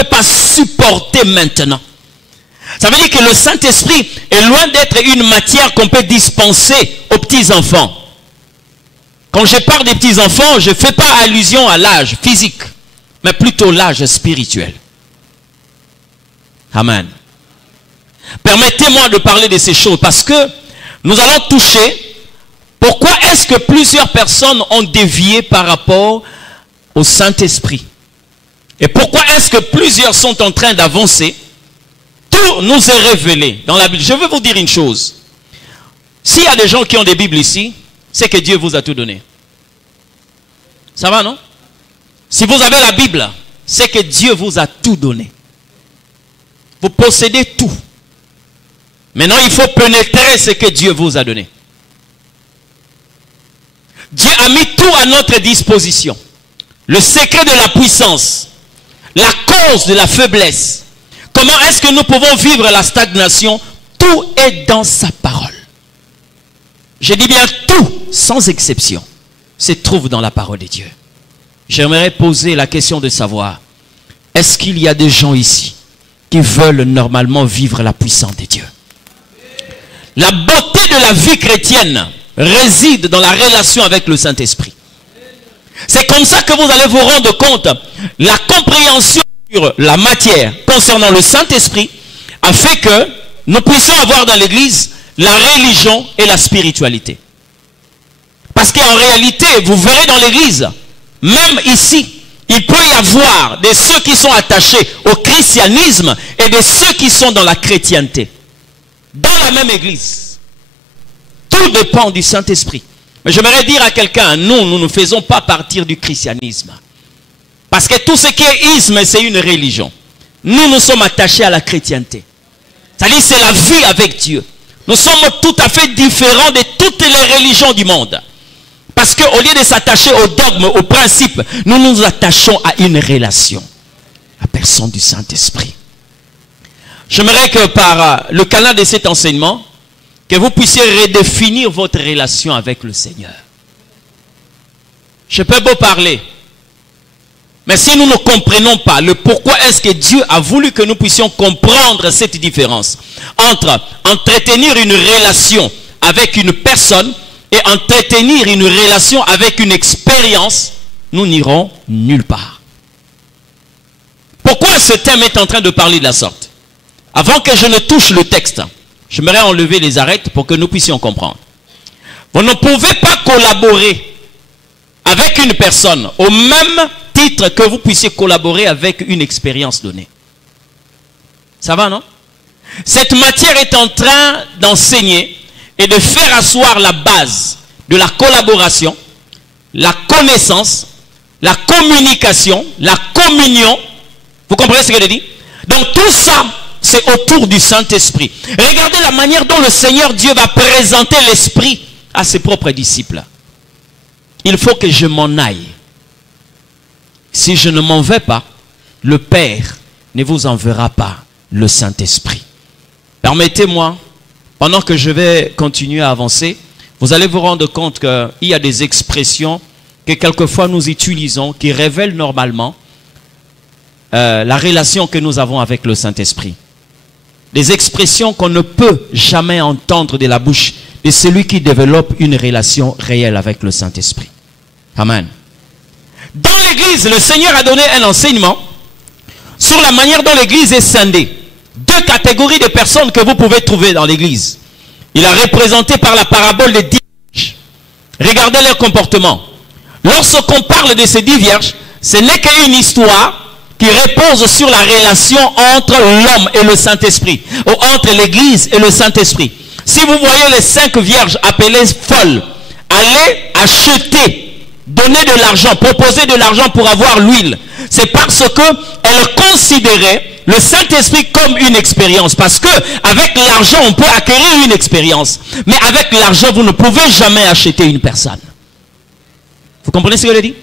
ne peut pas supporter maintenant. Ça veut dire que le Saint-Esprit est loin d'être une matière qu'on peut dispenser aux petits-enfants. Quand je parle des petits-enfants, je ne fais pas allusion à l'âge physique, mais plutôt l'âge spirituel. Amen. Permettez-moi de parler de ces choses parce que nous allons toucher pourquoi est-ce que plusieurs personnes ont dévié par rapport au Saint-Esprit. Et pourquoi est-ce que plusieurs sont en train d'avancer. Tout nous est révélé dans la Bible. Je veux vous dire une chose. S'il y a des gens qui ont des Bibles ici, c'est que Dieu vous a tout donné. Ça va, non? Si vous avez la Bible, c'est que Dieu vous a tout donné. Vous possédez tout. Maintenant, il faut pénétrer ce que Dieu vous a donné. Dieu a mis tout à notre disposition. Le secret de la puissance, la cause de la faiblesse. Comment est-ce que nous pouvons vivre la stagnation? Tout est dans sa parole. Je dis bien tout, sans exception, se trouve dans la parole de Dieu. J'aimerais poser la question de savoir, est-ce qu'il y a des gens ici qui veulent normalement vivre la puissance de Dieu? La beauté de la vie chrétienne réside dans la relation avec le Saint-Esprit. C'est comme ça que vous allez vous rendre compte la compréhension sur la matière concernant le Saint-Esprit a fait que nous puissions avoir dans l'église la religion et la spiritualité. Parce qu'en réalité, vous verrez dans l'église, même ici, il peut y avoir de ceux qui sont attachés au christianisme et de ceux qui sont dans la chrétienté. Dans la même église. Tout dépend du Saint-Esprit. Mais j'aimerais dire à quelqu'un, nous ne faisons pas partir du christianisme. Parce que tout ce qui est isme, c'est une religion. Nous sommes attachés à la chrétienté. C'est-à-dire, c'est la vie avec Dieu. Nous sommes tout à fait différents de toutes les religions du monde. Parce qu'au lieu de s'attacher au dogme, au principe, nous nous attachons à une relation. La personne du Saint-Esprit. J'aimerais que par le canal de cet enseignement, que vous puissiez redéfinir votre relation avec le Seigneur. Je peux beau parler. Mais si nous ne comprenons pas le pourquoi est-ce que Dieu a voulu que nous puissions comprendre cette différence entre entretenir une relation avec une personne et entretenir une relation avec une expérience, nous n'irons nulle part. Pourquoi ce thème est en train de parler de la sorte? Avant que je ne touche le texte, j'aimerais enlever les arêtes pour que nous puissions comprendre. Vous ne pouvez pas collaborer avec une personne au même titre que vous puissiez collaborer avec une expérience donnée. Ça va, non? Cette matière est en train d'enseigner et de faire asseoir la base de la collaboration, la connaissance, la communication, la communion. Vous comprenez ce que je dis? Donc tout ça, c'est autour du Saint-Esprit. Regardez la manière dont le Seigneur Dieu va présenter l'Esprit à ses propres disciples. Il faut que je m'en aille. Si je ne m'en vais pas, le Père ne vous enverra pas le Saint-Esprit. Permettez-moi, pendant que je vais continuer à avancer, vous allez vous rendre compte qu'il y a des expressions que quelquefois nous utilisons qui révèlent normalement la relation que nous avons avec le Saint-Esprit. Des expressions qu'on ne peut jamais entendre de la bouche de celui qui développe une relation réelle avec le Saint-Esprit. Amen. Dans l'église, le Seigneur a donné un enseignement sur la manière dont l'église est scindée. Deux catégories de personnes que vous pouvez trouver dans l'église. Il a représenté par la parabole des 10 vierges. Regardez leur comportement. Lorsqu'on parle de ces 10 vierges, ce n'est qu'une histoire qui repose sur la relation entre l'homme et le Saint-Esprit, ou entre l'église et le Saint-Esprit. Si vous voyez les 5 vierges appelées folles, allez acheter, donner de l'argent, proposer de l'argent pour avoir l'huile, c'est parce qu'elles considéraient le Saint-Esprit comme une expérience. Parce que avec l'argent, on peut acquérir une expérience. Mais avec l'argent, vous ne pouvez jamais acheter une personne. Vous comprenez ce que je dis?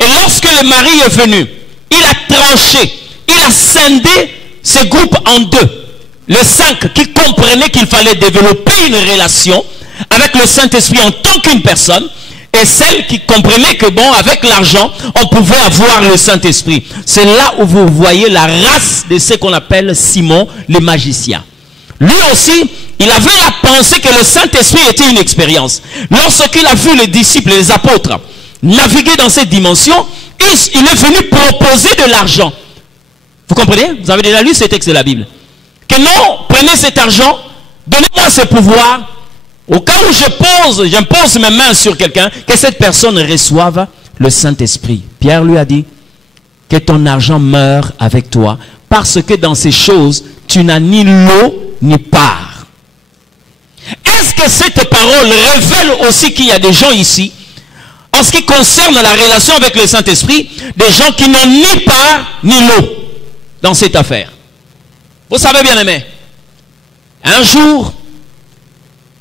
Et lorsque le mari est venu, il a tranché, il a scindé ce groupe en deux. Les 5 qui comprenaient qu'il fallait développer une relation avec le Saint-Esprit en tant qu'une personne, et celles qui comprenaient que bon, avec l'argent, on pouvait avoir le Saint-Esprit. C'est là où vous voyez la race de ce qu'on appelle Simon, le magicien. Lui aussi, il avait la pensée que le Saint-Esprit était une expérience. Lorsqu'il a vu les disciples, les apôtres, naviguer dans cette dimension, il est venu proposer de l'argent. Vous comprenez? Vous avez déjà lu ces textes de la Bible. Que non, prenez cet argent, donnez-moi ce pouvoir. Au cas où j'impose mes mains sur quelqu'un, que cette personne reçoive le Saint-Esprit. Pierre lui a dit, que ton argent meure avec toi, parce que dans ces choses, tu n'as ni lot ni part. Est-ce que cette parole révèle aussi qu'il y a des gens ici, en ce qui concerne la relation avec le Saint-Esprit, des gens qui n'ont ni part ni lot dans cette affaire? Vous savez, bien aimé, un jour,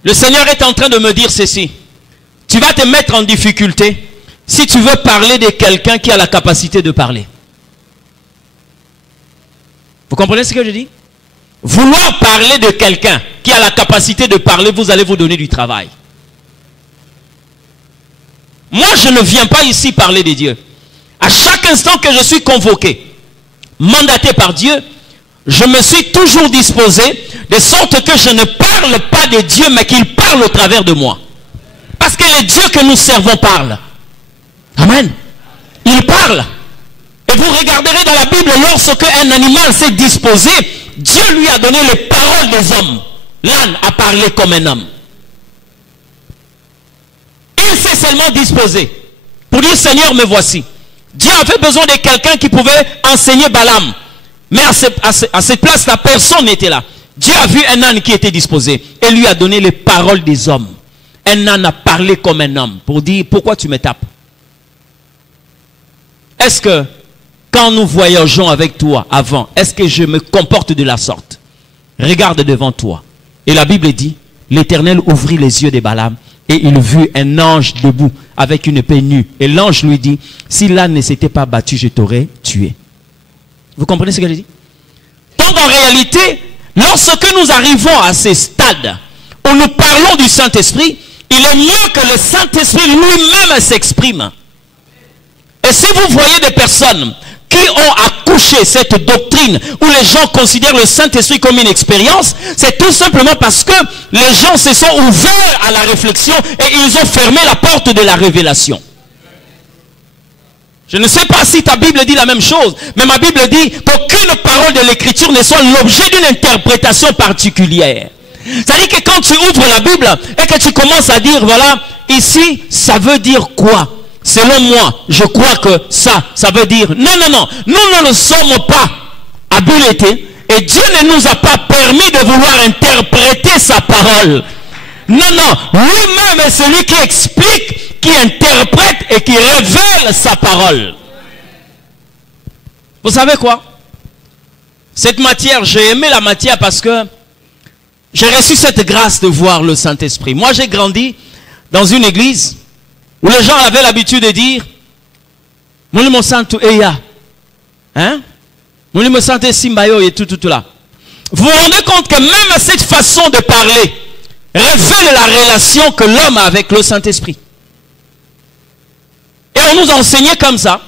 le Seigneur est en train de me dire ceci. Tu vas te mettre en difficulté si tu veux parler de quelqu'un qui a la capacité de parler. Vous comprenez ce que je dis? Vouloir parler de quelqu'un qui a la capacité de parler, vous allez vous donner du travail. Moi, je ne viens pas ici parler de Dieu. À chaque instant que je suis convoqué, mandaté par Dieu, je me suis toujours disposé de sorte que je ne parle pas de Dieu, mais qu'il parle au travers de moi. Parce que le Dieu que nous servons parle. Amen. Il parle. Et vous regarderez dans la Bible, lorsque un animal s'est disposé, Dieu lui a donné les paroles des hommes. L'âne a parlé comme un homme. Il s'est seulement disposé pour dire, Seigneur, me voici. Dieu avait besoin de quelqu'un qui pouvait enseigner Balaam. Mais à cette place, la personne n'était là. Dieu a vu un âne qui était disposé et lui a donné les paroles des hommes. Un âne a parlé comme un homme pour dire, pourquoi tu me tapes? Est-ce que quand nous voyageons avec toi avant, est-ce que je me comporte de la sorte? Regarde devant toi. Et la Bible dit, l'Éternel ouvrit les yeux de Balaam et il vit un ange debout avec une épée nue. Et l'ange lui dit, si l'âne ne s'était pas battu, je t'aurais tué. Vous comprenez ce que je dis? Donc en réalité, lorsque nous arrivons à ce stade où nous parlons du Saint-Esprit, il est mieux que le Saint-Esprit lui-même s'exprime. Et si vous voyez des personnes qui ont accouché cette doctrine où les gens considèrent le Saint-Esprit comme une expérience, c'est tout simplement parce que les gens se sont ouverts à la réflexion et ils ont fermé la porte de la révélation. Je ne sais pas si ta Bible dit la même chose, mais ma Bible dit qu'aucune parole de l'Écriture ne soit l'objet d'une interprétation particulière. C'est-à-dire que quand tu ouvres la Bible et que tu commences à dire, voilà, ici, ça veut dire quoi? Selon moi, je crois que ça veut dire... Non, non, non, nous ne sommes pas habilités et Dieu ne nous a pas permis de vouloir interpréter sa parole. Non, non, lui-même est celui qui explique, qui interprète et qui révèle sa parole. Vous savez quoi? Cette matière, j'ai aimé la matière parce que j'ai reçu cette grâce de voir le Saint-Esprit. Moi, j'ai grandi dans une église où les gens avaient l'habitude de dire Moulimo Santo Eya. Hein? Moulimo Santo Simbayo et tout là. Vous vous rendez compte que même cette façon de parler révèle la relation que l'homme a avec le Saint-Esprit. Et on nous enseignait comme ça.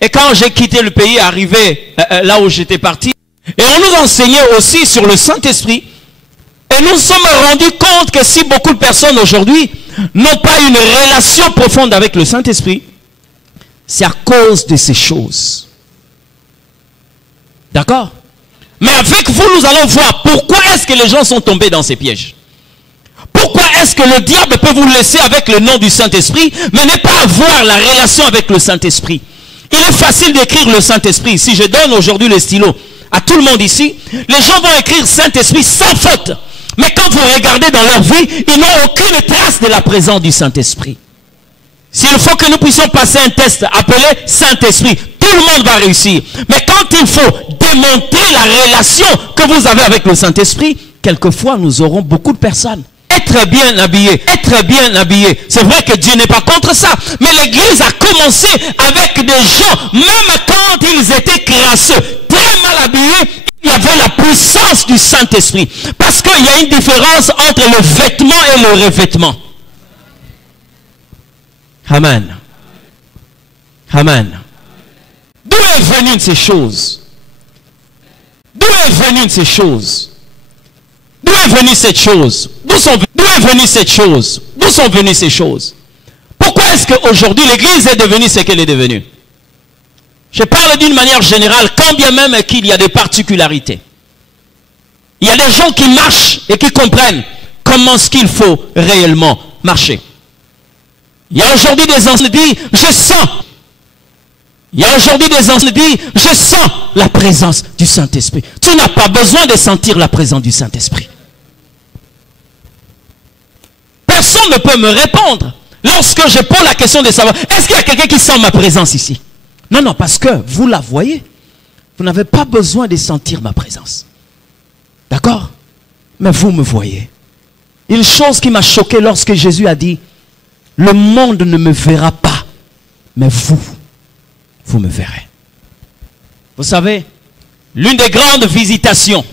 Et quand j'ai quitté le pays, arrivé là où j'étais parti, et on nous enseignait aussi sur le Saint-Esprit. Et nous nous sommes rendus compte que si beaucoup de personnes aujourd'hui n'ont pas une relation profonde avec le Saint-Esprit, c'est à cause de ces choses. D'accord? Mais avec vous, nous allons voir pourquoi est-ce que les gens sont tombés dans ces pièges. Pourquoi est-ce que le diable peut vous laisser avec le nom du Saint-Esprit, mais ne pas avoir la relation avec le Saint-Esprit? Il est facile d'écrire le Saint-Esprit. Si je donne aujourd'hui le stylo à tout le monde ici, les gens vont écrire Saint-Esprit sans faute. Mais quand vous regardez dans leur vie, ils n'ont aucune trace de la présence du Saint-Esprit. S'il faut que nous puissions passer un test appelé Saint-Esprit, tout le monde va réussir. Mais quand il faut démontrer la relation que vous avez avec le Saint-Esprit, quelquefois nous aurons beaucoup de personnes. Être bien habillé, être bien habillé. C'est vrai que Dieu n'est pas contre ça. Mais l'église a commencé avec des gens, même quand ils étaient crasseux, très mal habillés, il y avait la puissance du Saint-Esprit. Parce qu'il y a une différence entre le vêtement et le revêtement. Amen. Amen. D'où est venue ces choses? D'où est venue ces choses? D'où est venue cette chose? D'où est venue cette chose? D'où sont venues ces choses? Pourquoi est-ce qu'aujourd'hui l'Église est devenue ce qu'elle est devenue? Je parle d'une manière générale, quand bien même qu'il y a des particularités. Il y a des gens qui marchent et qui comprennent comment est-ce qu'il faut réellement marcher. Il y a aujourd'hui des enseignants qui disent, je sens. Il y a aujourd'hui des enseignants qui disent, je sens la présence du Saint-Esprit. Tu n'as pas besoin de sentir la présence du Saint-Esprit. Personne ne peut me répondre lorsque je pose la question de savoir, est-ce qu'il y a quelqu'un qui sent ma présence ici? Non, non, parce que vous la voyez. Vous n'avez pas besoin de sentir ma présence. D'accord? Mais vous me voyez. Une chose qui m'a choqué lorsque Jésus a dit, le monde ne me verra pas, mais vous me verrez. Vous savez, l'une des grandes visitations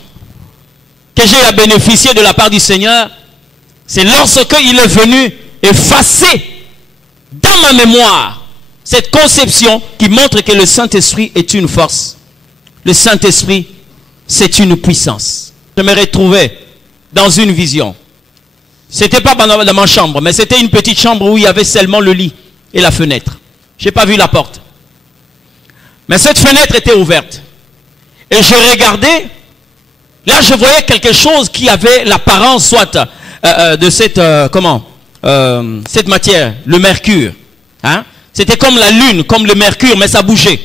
que j'ai à bénéficier de la part du Seigneur, c'est lorsqu'il est venu effacer dans ma mémoire cette conception qui montre que le Saint-Esprit est une force. Le Saint-Esprit, c'est une puissance. Je me retrouvais dans une vision. Ce n'était pas dans ma chambre, mais c'était une petite chambre où il y avait seulement le lit et la fenêtre. Je n'ai pas vu la porte. Mais cette fenêtre était ouverte. Et je regardais. Là, je voyais quelque chose qui avait l'apparence soit de cette, cette matière, le mercure. Hein? C'était comme la lune, comme le mercure, mais ça bougeait.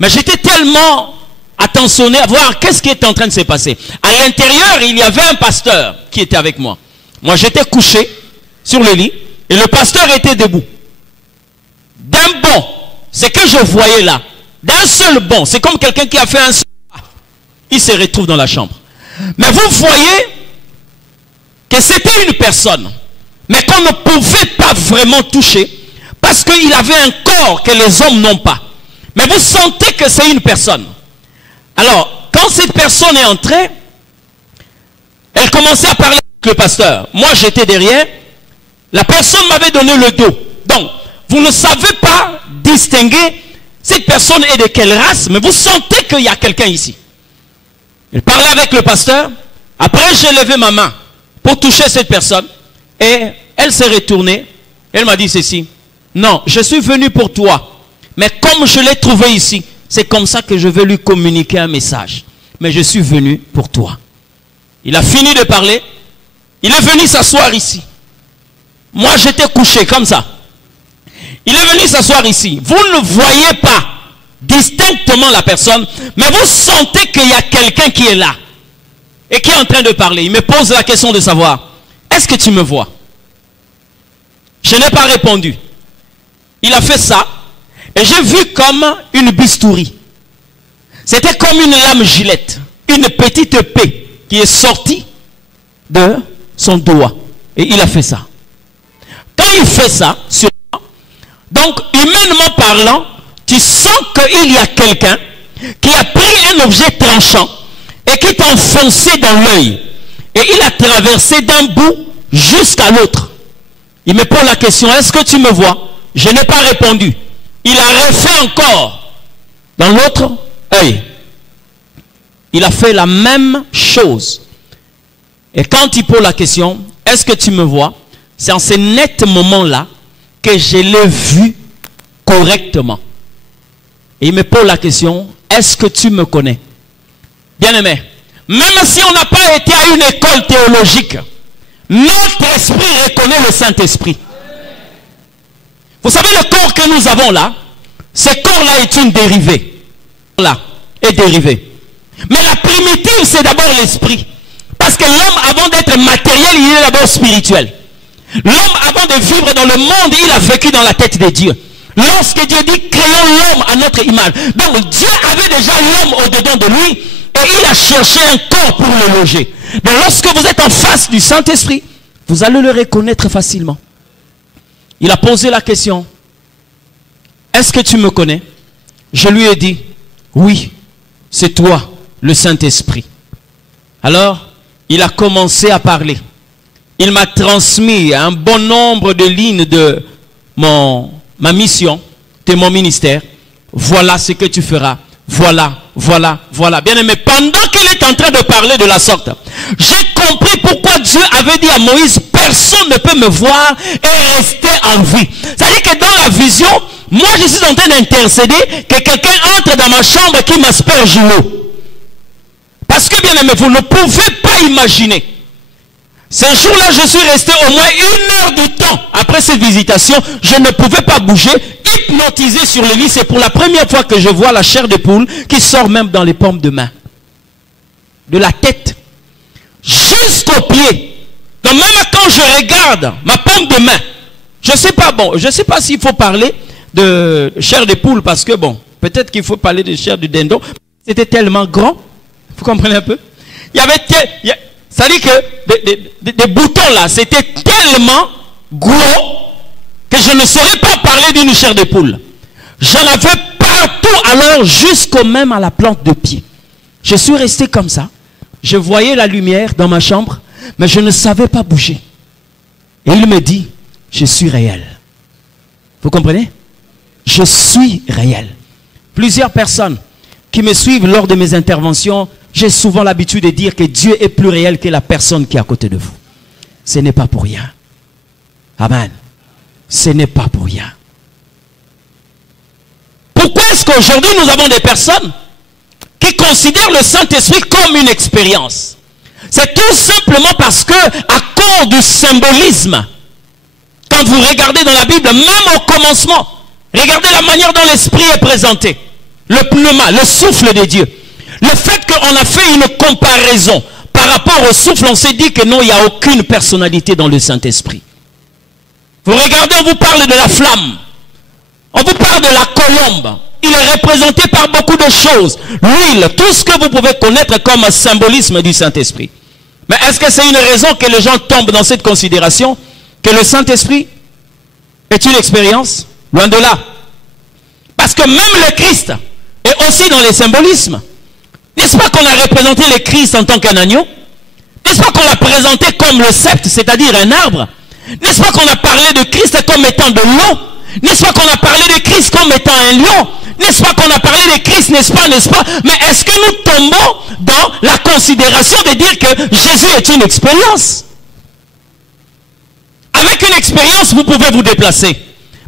Mais j'étais tellement attentionné à voir qu'est-ce qui est en train de se passer. À l'intérieur, il y avait un pasteur qui était avec moi. Moi, j'étais couché sur le lit et le pasteur était debout. D'un bond, ce que je voyais là, d'un seul bond, c'est comme quelqu'un qui a fait un seul pas. Il se retrouve dans la chambre. Mais vous voyez que c'était une personne, mais qu'on ne pouvait pas vraiment toucher parce qu'il avait un corps que les hommes n'ont pas. Mais vous sentez que c'est une personne. Alors, quand cette personne est entrée, elle commençait à parler avec le pasteur. Moi, j'étais derrière. La personne m'avait donné le dos. Donc, vous ne savez pas distinguer cette personne est de quelle race, mais vous sentez qu'il y a quelqu'un ici. Elle parlait avec le pasteur. Après, j'ai levé ma main pour toucher cette personne. Et elle s'est retournée. Elle m'a dit ceci. Non, je suis venu pour toi. Mais comme je l'ai trouvé ici, c'est comme ça que je vais lui communiquer un message. Mais je suis venu pour toi. Il a fini de parler. Il est venu s'asseoir ici. Moi, j'étais couché comme ça. Il est venu s'asseoir ici. Vous ne voyez pas distinctement la personne, mais vous sentez qu'il y a quelqu'un qui est là et qui est en train de parler. Il me pose la question de savoir, est-ce que tu me vois? Je n'ai pas répondu. Il a fait ça et j'ai vu comme une bistouri. C'était comme une lame gilette, une petite épée qui est sortie de son doigt. Et il a fait ça. Quand il fait ça, sur moi, donc humainement parlant, tu sens qu'il y a quelqu'un qui a pris un objet tranchant et qui t'a enfoncé dans l'œil. Et il a traversé d'un bout jusqu'à l'autre. Il me pose la question, est-ce que tu me vois? Je n'ai pas répondu. Il a refait encore dans l'autre œil. Il a fait la même chose. Et quand il pose la question, est-ce que tu me vois? C'est en ce net moment-là que je l'ai vu correctement. Et il me pose la question, est-ce que tu me connais? Bien-aimé, même si on n'a pas été à une école théologique, notre esprit reconnaît le Saint-Esprit. Vous savez, le corps que nous avons là, ce corps-là est une dérivée. Là, est dérivé. Mais la primitive, c'est d'abord l'esprit. Parce que l'homme, avant d'être matériel, il est d'abord spirituel. L'homme, avant de vivre dans le monde, il a vécu dans la tête de Dieu. Lorsque Dieu dit, créons l'homme à notre image. Donc, Dieu avait déjà l'homme au-dedans de lui, et il a cherché un corps pour le loger. Mais lorsque vous êtes en face du Saint-Esprit, vous allez le reconnaître facilement. Il a posé la question, est-ce que tu me connais? Je lui ai dit, oui, c'est toi, le Saint-Esprit. Alors, il a commencé à parler. Il m'a transmis un bon nombre de lignes ma mission, de mon ministère. Voilà ce que tu feras. Voilà. Bien aimé, pendant qu'il est en train de parler de la sorte, j'ai compris pourquoi Dieu avait dit à Moïse, personne ne peut me voir et rester en vie. C'est-à-dire que dans la vision, moi je suis en train d'intercéder que quelqu'un entre dans ma chambre qui m'asperge l'eau. Parce que bien aimé, vous ne pouvez pas imaginer. Ce jour-là, je suis resté au moins 1 heure de temps. Après cette visitation, je ne pouvais pas bouger, hypnotisé sur le lit. C'est pour la première fois que je vois la chair de poule qui sort même dans les paumes de main. De la tête jusqu'aux pieds. Donc même quand je regarde ma paume de main, je ne sais pas s'il faut parler de chair de poule parce que peut-être qu'il faut parler de chair de dindon. C'était tellement grand. Vous comprenez un peu? Ça dit que des boutons là, c'était tellement gros que je ne saurais pas parler d'une chair de poule. J'en avais partout, alors jusqu'au même à la plante de pied. Je suis resté comme ça. Je voyais la lumière dans ma chambre, mais je ne savais pas bouger. Et il me dit, je suis réel. Vous comprenez? Je suis réel. Plusieurs personnes qui me suivent lors de mes interventions, j'ai souvent l'habitude de dire que Dieu est plus réel que la personne qui est à côté de vous. Ce n'est pas pour rien. Amen. Ce n'est pas pour rien. Pourquoi est-ce qu'aujourd'hui nous avons des personnes qui considèrent le Saint-Esprit comme une expérience? C'est tout simplement parce que, à cause du symbolisme, quand vous regardez dans la Bible, même au commencement, regardez la manière dont l'Esprit est présenté. Le pneuma, le souffle de Dieu. Le fait qu'on a fait une comparaison par rapport au souffle, on s'est dit que non, il n'y a aucune personnalité dans le Saint-Esprit. Vous regardez, on vous parle de la flamme. On vous parle de la colombe. Il est représenté par beaucoup de choses. L'huile, tout ce que vous pouvez connaître comme un symbolisme du Saint-Esprit. Mais est-ce que c'est une raison que les gens tombent dans cette considération que le Saint-Esprit est une expérience? Loin de là. Parce que même le Christ est aussi dans les symbolismes. N'est-ce pas qu'on a représenté le Christ en tant qu'un agneau? N'est-ce pas qu'on l'a présenté comme le sceptre, c'est-à-dire un arbre? N'est-ce pas qu'on a parlé de Christ comme étant de l'eau? N'est-ce pas qu'on a parlé de Christ comme étant un lion? N'est-ce pas qu'on a parlé de Christ, n'est-ce pas? Mais est-ce que nous tombons dans la considération de dire que Jésus est une expérience? Avec une expérience, vous pouvez vous déplacer.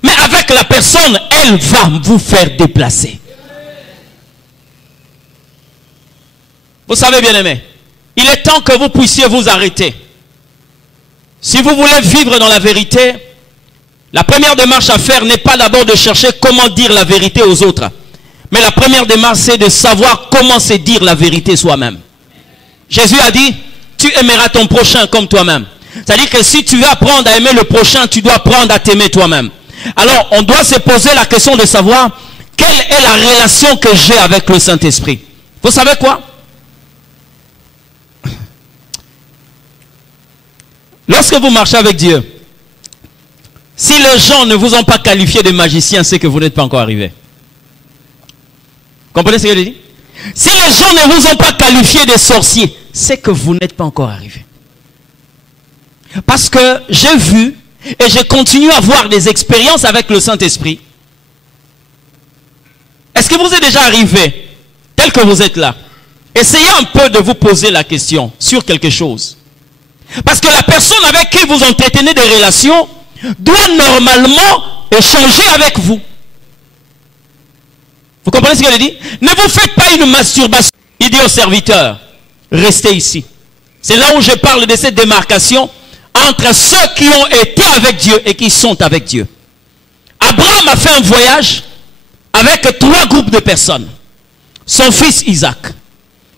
Mais avec la personne, elle va vous faire déplacer. Vous savez, bien aimé, il est temps que vous puissiez vous arrêter. Si vous voulez vivre dans la vérité, la première démarche à faire n'est pas d'abord de chercher comment dire la vérité aux autres. Mais la première démarche, c'est de savoir comment se dire la vérité soi-même. Jésus a dit, tu aimeras ton prochain comme toi-même. C'est-à-dire que si tu veux apprendre à aimer le prochain, tu dois apprendre à t'aimer toi-même. Alors, on doit se poser la question de savoir quelle est la relation que j'ai avec le Saint-Esprit. Vous savez quoi? Lorsque vous marchez avec Dieu, si les gens ne vous ont pas qualifié de magicien, c'est que vous n'êtes pas encore arrivé. Comprenez ce que je dis? Si les gens ne vous ont pas qualifié de sorcier, c'est que vous n'êtes pas encore arrivé. Parce que j'ai vu et je continue à avoir des expériences avec le Saint-Esprit. Est-ce que vous êtes déjà arrivé tel que vous êtes là? Essayez un peu de vous poser la question sur quelque chose. Parce que la personne avec qui vous entretenez des relations doit normalement échanger avec vous. Vous comprenez ce qu'elle dit? Ne vous faites pas une masturbation. Il dit au serviteur, restez ici. C'est là où je parle de cette démarcation entre ceux qui ont été avec Dieu et qui sont avec Dieu. Abraham a fait un voyage avec 3 groupes de personnes. Son fils Isaac,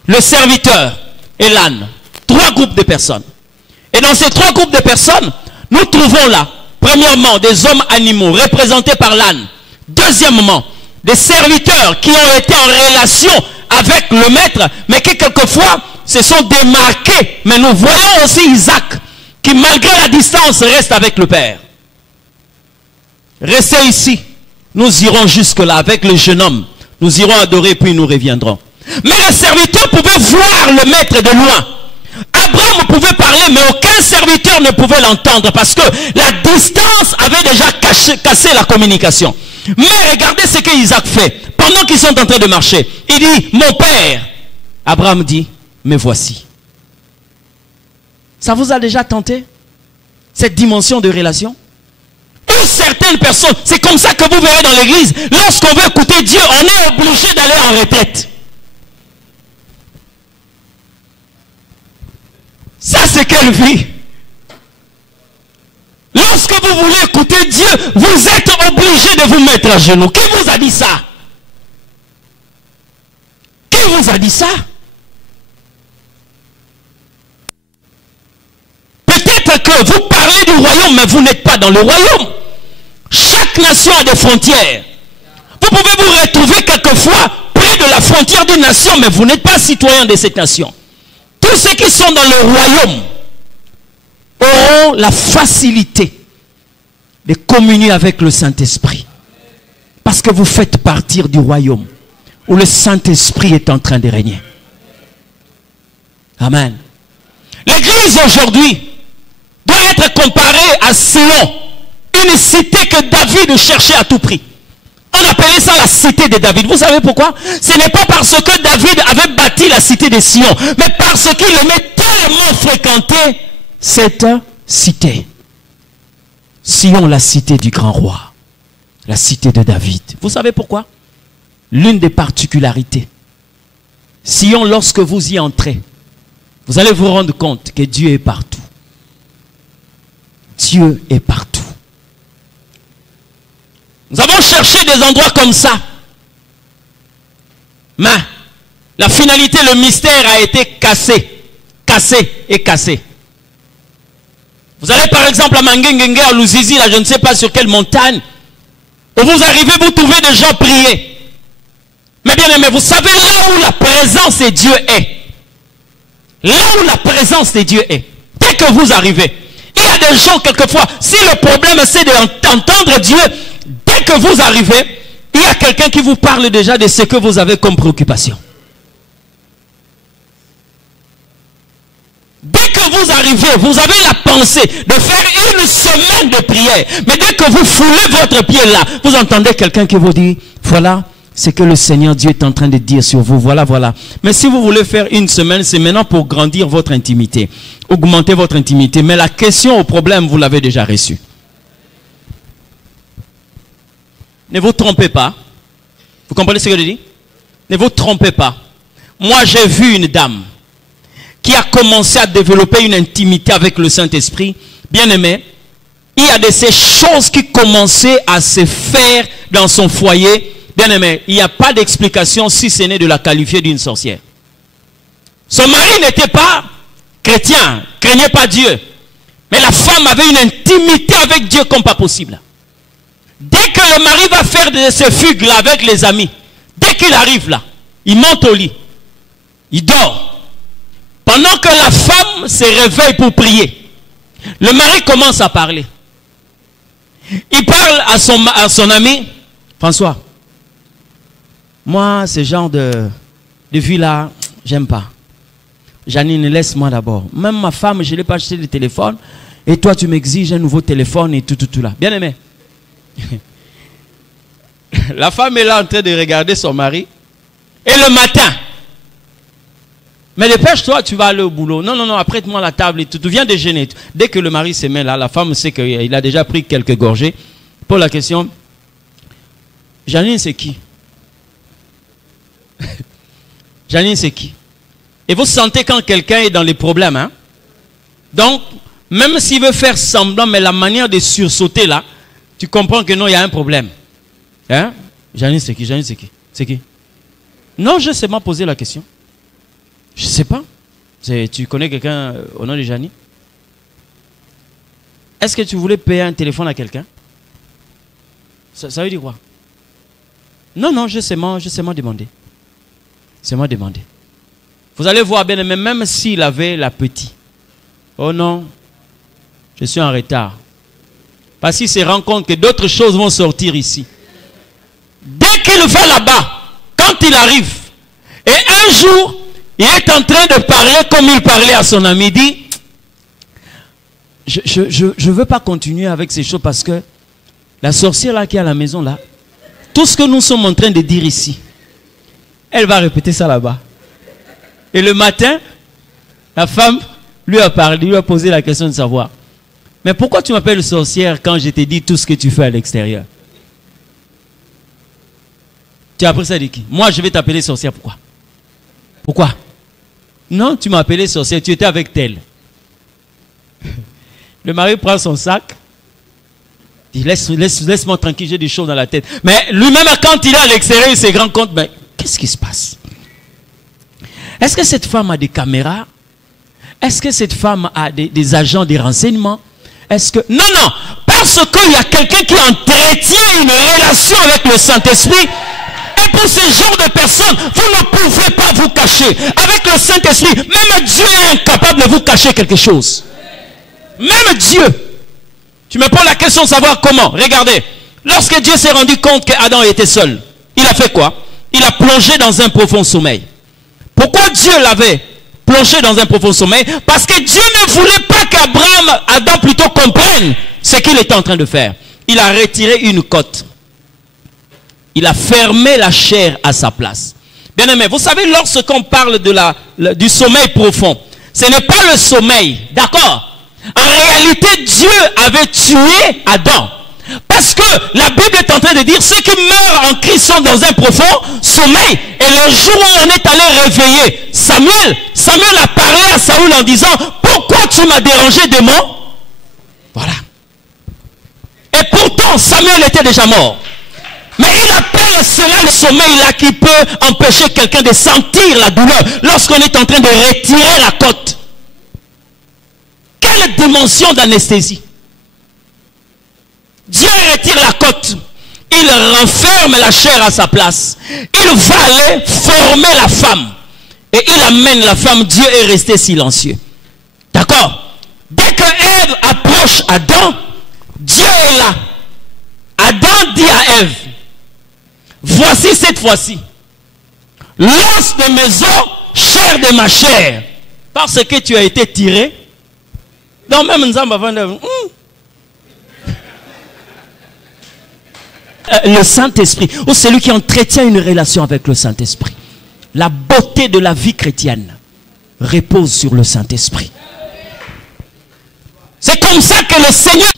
le serviteur et l'âne. 3 groupes de personnes. Et dans ces 3 groupes de personnes, nous trouvons là, premièrement, des hommes animaux représentés par l'âne. Deuxièmement, des serviteurs qui ont été en relation avec le maître, mais qui quelquefois se sont démarqués. Mais nous voyons aussi Isaac, qui malgré la distance reste avec le Père. Restez ici. Nous irons jusque-là avec le jeune homme. Nous irons adorer puis nous reviendrons. Mais le serviteur pouvait voir le maître de loin. Abraham pouvait parler, mais aucun serviteur ne pouvait l'entendre parce que la distance avait déjà cassé la communication. Mais regardez ce que Isaac fait. Pendant qu'ils sont en train de marcher, il dit, mon père. Abraham dit, me voici. Ça vous a déjà tenté? Cette dimension de relation? Pour certaines personnes, c'est comme ça que vous verrez dans l'église, lorsqu'on veut écouter Dieu, on est obligé d'aller en retraite. Ça, c'est quelle vie? Lorsque vous voulez écouter Dieu, vous êtes obligé de vous mettre à genoux. Qui vous a dit ça? Qui vous a dit ça? Peut-être que vous parlez du royaume, mais vous n'êtes pas dans le royaume. Chaque nation a des frontières. Vous pouvez vous retrouver quelquefois près de la frontière d'une nation, mais vous n'êtes pas citoyen de cette nation. Tous ceux qui sont dans le royaume auront la facilité de communier avec le Saint-Esprit. Parce que vous faites partir du royaume où le Saint-Esprit est en train de régner. Amen. L'église aujourd'hui doit être comparée à Sion, une cité que David cherchait à tout prix. On appelait ça la cité de David. Vous savez pourquoi? Ce n'est pas parce que David avait bâti la cité de Sion, mais parce qu'il aimait tellement fréquenter cette cité. Sion, la cité du grand roi. La cité de David. Vous savez pourquoi? L'une des particularités. Sion, lorsque vous y entrez, vous allez vous rendre compte que Dieu est partout. Dieu est partout. Nous avons cherché des endroits comme ça. Mais la finalité, le mystère a été cassé. Cassé et cassé. Vous allez par exemple à Manguengenge, à Luzizi, là je ne sais pas sur quelle montagne. Où vous arrivez, vous trouvez des gens prier. Mais bien aimé, vous savez là où la présence de Dieu est. Là où la présence de Dieu est. Dès que vous arrivez, il y a des gens quelquefois, si le problème c'est d'entendre Dieu, dès que vous arrivez, il y a quelqu'un qui vous parle déjà de ce que vous avez comme préoccupation. Dès que vous arrivez, vous avez la pensée de faire une semaine de prière. Mais dès que vous foulez votre pied là, vous entendez quelqu'un qui vous dit, voilà ce que le Seigneur Dieu est en train de dire sur vous. Voilà, voilà. Mais si vous voulez faire une semaine, c'est maintenant pour grandir votre intimité. Augmenter votre intimité. Mais la question au problème, vous l'avez déjà reçue. Ne vous trompez pas. Vous comprenez ce que je dis? Ne vous trompez pas. Moi, j'ai vu une dame qui a commencé à développer une intimité avec le Saint-Esprit. Bien aimé, il y a de ces choses qui commençaient à se faire dans son foyer. Bien aimé, il n'y a pas d'explication si ce n'est de la qualifier d'une sorcière. Son mari n'était pas chrétien, craignait pas Dieu. Mais la femme avait une intimité avec Dieu comme pas possible. Dès que le mari va faire de ces fugues-là avec les amis, dès qu'il arrive là, il monte au lit. Il dort. Pendant que la femme se réveille pour prier, le mari commence à parler. Il parle à son ami, François. Moi, ce genre de vie-là, j'aime pas. Janine, laisse-moi d'abord. Même ma femme, je ne l'ai pas acheté de téléphone. Et toi, tu m'exiges un nouveau téléphone et tout là. Bien aimé. La femme est là en train de regarder son mari. Et le matin, mais dépêche-toi, tu vas aller au boulot. Non, non, non, apprête-moi la table et tout. Tu viens déjeuner. Dès que le mari se met là, la femme sait qu'il a déjà pris quelques gorgées. Pour la question, Janine, c'est qui? Janine, c'est qui? Et vous sentez quand quelqu'un est dans les problèmes. Hein? Donc, même s'il veut faire semblant, mais la manière de sursauter là, tu comprends que non, il y a un problème. Hein? Janine, c'est qui? Janine, c'est qui? C'est qui? Non, je sais pas poser la question. Je ne sais pas. Tu connais quelqu'un au nom de Janine? Est-ce que tu voulais payer un téléphone à quelqu'un? Ça veut dire quoi? Non, non, je sais moi demander. C'est moi demander. Vous allez voir bien, même s'il avait la petite. Oh non, je suis en retard. Parce qu'il se rend compte que d'autres choses vont sortir ici. Dès qu'il va là-bas, quand il arrive, et un jour, Il est en train de parler comme il parlait à son ami. Il dit, je veux pas continuer avec ces choses parce que la sorcière là qui est à la maison là, tout ce que nous sommes en train de dire ici, elle va répéter ça là-bas. Et le matin, la femme lui a parlé, lui a posé la question de savoir, mais pourquoi tu m'appelles sorcière quand je t'ai dit tout ce que tu fais à l'extérieur? Tu as appris ça de qui? Moi, je vais t'appeler sorcière. Pourquoi? Pourquoi? Non, tu m'as appelé sorcière, tu étais avec tel. Le mari prend son sac. Il dit, laisse-moi tranquille, j'ai des choses dans la tête. Mais lui-même, quand il est à l'extérieur, il se rend compte, mais qu'est-ce qui se passe? Est-ce que cette femme a des caméras? Est-ce que cette femme a des agents de renseignement? Est-ce que... Non, non, parce qu'il y a quelqu'un qui entretient une relation avec le Saint-Esprit. Et pour ce genre de personnes, vous ne pouvez pas vous cacher. Avec le Saint-Esprit, même Dieu est incapable de vous cacher quelque chose. Même Dieu. Tu me poses la question de savoir comment. Regardez, lorsque Dieu s'est rendu compte qu'Adam était seul, il a fait quoi? Il a plongé dans un profond sommeil. Pourquoi Dieu l'avait plongé dans un profond sommeil? Parce que Dieu ne voulait pas qu'Abraham, Adam plutôt, comprenne ce qu'il était en train de faire. Il a retiré une côte. Il a fermé la chair à sa place. Bien aimé, vous savez, lorsqu'on parle du sommeil profond, ce n'est pas le sommeil, d'accord? En réalité, Dieu avait tué Adam. Parce que la Bible est en train de dire, ceux qui meurent en Christ sont dans un profond sommeil. Et le jour où on est allé réveiller Samuel, Samuel a parlé à Saoul en disant, pourquoi tu m'as dérangé de mon... Voilà. Et pourtant, Samuel était déjà mort. Mais il appelle cela le sommeil là qui peut empêcher quelqu'un de sentir la douleur lorsqu'on est en train de retirer la côte. Quelle dimension d'anesthésie! Dieu retire la côte, il renferme la chair à sa place, il va aller former la femme et il amène la femme. Dieu est resté silencieux, d'accord? Dès que Ève approche Adam, Dieu est là. Adam dit à Ève, voici cette fois-ci l'os de mes os, chair de ma chair, parce que tu as été tiré. Donc même le Saint-Esprit, ou celui qui entretient une relation avec le Saint-Esprit. La beauté de la vie chrétienne repose sur le Saint-Esprit. C'est comme ça que le Seigneur,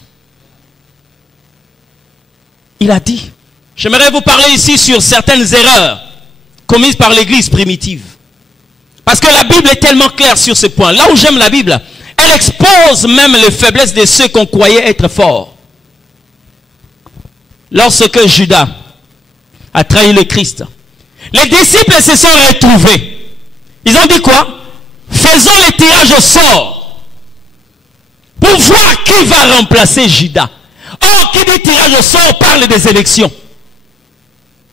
il a dit, j'aimerais vous parler ici sur certaines erreurs commises par l'église primitive. Parce que la Bible est tellement claire sur ce point. Là où j'aime la Bible, elle expose même les faiblesses de ceux qu'on croyait être forts. Lorsque Judas a trahi le Christ, les disciples se sont retrouvés. Ils ont dit quoi? Faisons le tirage au sort pour voir qui va remplacer Judas. Or, qui dit tirage au sort parle des élections.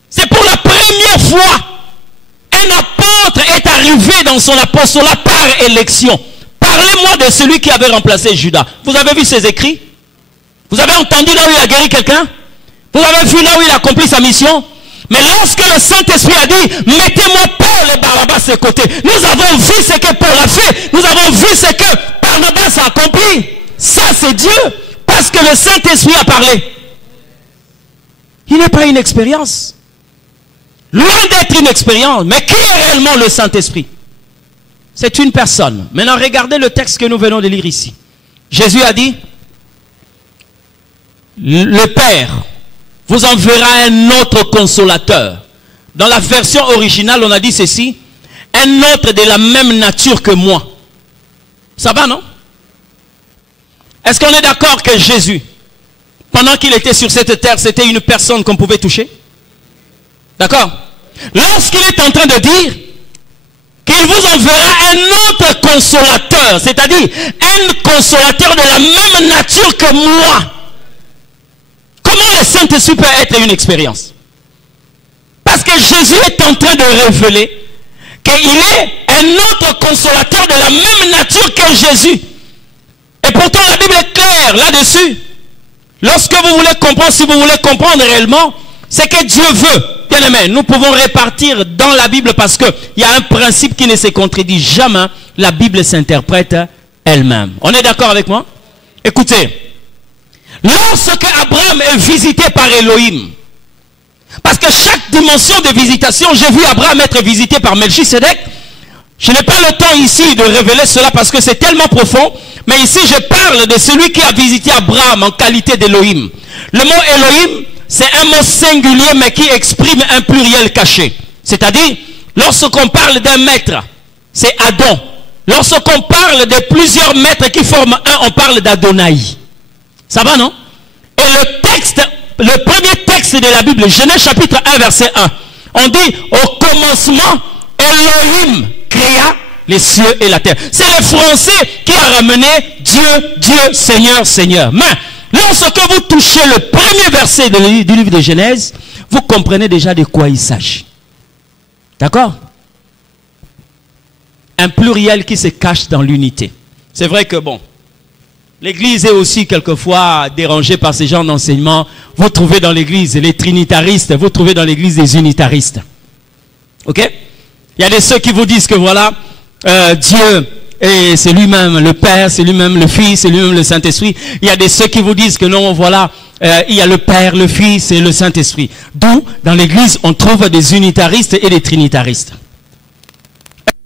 C'est pour la première fois un apôtre est arrivé dans son apostolat par élection. Parlez-moi de celui qui avait remplacé Judas. Vous avez vu ses écrits? Vous avez entendu là où il a guéri quelqu'un? Vous avez vu là où il a accompli sa mission? Mais lorsque le Saint-Esprit a dit, mettez-moi Paul et Barnabas de côté, nous avons vu ce que Paul a fait, nous avons vu ce que Barnabas a accompli. Ça c'est Dieu, parce que le Saint-Esprit a parlé. Il n'est pas une expérience. Loin d'être une expérience, mais qui est réellement le Saint-Esprit? C'est une personne. Maintenant regardez le texte que nous venons de lire ici. Jésus a dit, le Père vous enverra un autre consolateur. Dans la version originale, on a dit ceci, un autre de la même nature que moi. Ça va, non? Est-ce qu'on est d'accord que Jésus, pendant qu'il était sur cette terre, c'était une personne qu'on pouvait toucher? D'accord? Lorsqu'il est en train de dire qu'il vous enverra un autre consolateur, c'est-à-dire un consolateur de la même nature que moi. Comment le Saint-Esprit peut être une expérience? Parce que Jésus est en train de révéler qu'il est un autre consolateur de la même nature que Jésus. Et pourtant la Bible est claire là-dessus. Lorsque vous voulez comprendre, si vous voulez comprendre réellement, c'est que Dieu veut. Bien-aimés, nous pouvons répartir dans la Bible parce qu'il y a un principe qui ne se contredit jamais. La Bible s'interprète elle-même. On est d'accord avec moi? Écoutez, lorsque Abraham est visité par Elohim, parce que chaque dimension de visitation, j'ai vu Abraham être visité par Melchisedec. Je n'ai pas le temps ici de révéler cela parce que c'est tellement profond. Mais ici, je parle de celui qui a visité Abraham en qualité d'Elohim. Le mot Elohim, c'est un mot singulier mais qui exprime un pluriel caché. C'est-à-dire, lorsqu'on parle d'un maître, c'est Adon. Lorsqu'on parle de plusieurs maîtres qui forment un, on parle d'Adonai. Ça va, non? Et le texte, le premier texte de la Bible, Genèse chapitre 1, verset 1, on dit, au commencement, Elohim créa les cieux et la terre. C'est le français qui a ramené Dieu, Dieu, Seigneur, Seigneur. Mais lorsque vous touchez le premier verset du livre de Genèse, vous comprenez déjà de quoi il s'agit. D'accord? Un pluriel qui se cache dans l'unité. C'est vrai que bon, l'église est aussi quelquefois dérangée par ces genres d'enseignements. Vous trouvez dans l'église les trinitaristes, vous trouvez dans l'église les unitaristes. Ok? Il y a des ceux qui vous disent que voilà, Dieu, c'est lui-même le Père, c'est lui-même le Fils, c'est lui-même le Saint-Esprit. Il y a des ceux qui vous disent que non, voilà, il y a le Père, le Fils et le Saint-Esprit. D'où, dans l'église, on trouve des unitaristes et des trinitaristes.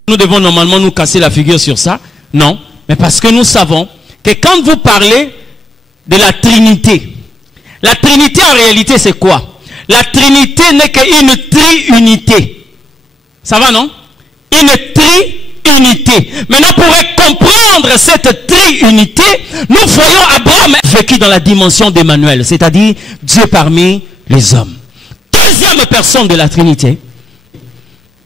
Nous devons normalement nous casser la figure sur ça? Non, mais parce que nous savons que quand vous parlez de la Trinité, la Trinité en réalité c'est quoi? La Trinité n'est qu'une triunité. Ça va, non? Une triunité. Maintenant, pour comprendre cette triunité, nous voyons Abraham vécu dans la dimension d'Emmanuel, c'est-à-dire Dieu parmi les hommes. Deuxième personne de la Trinité,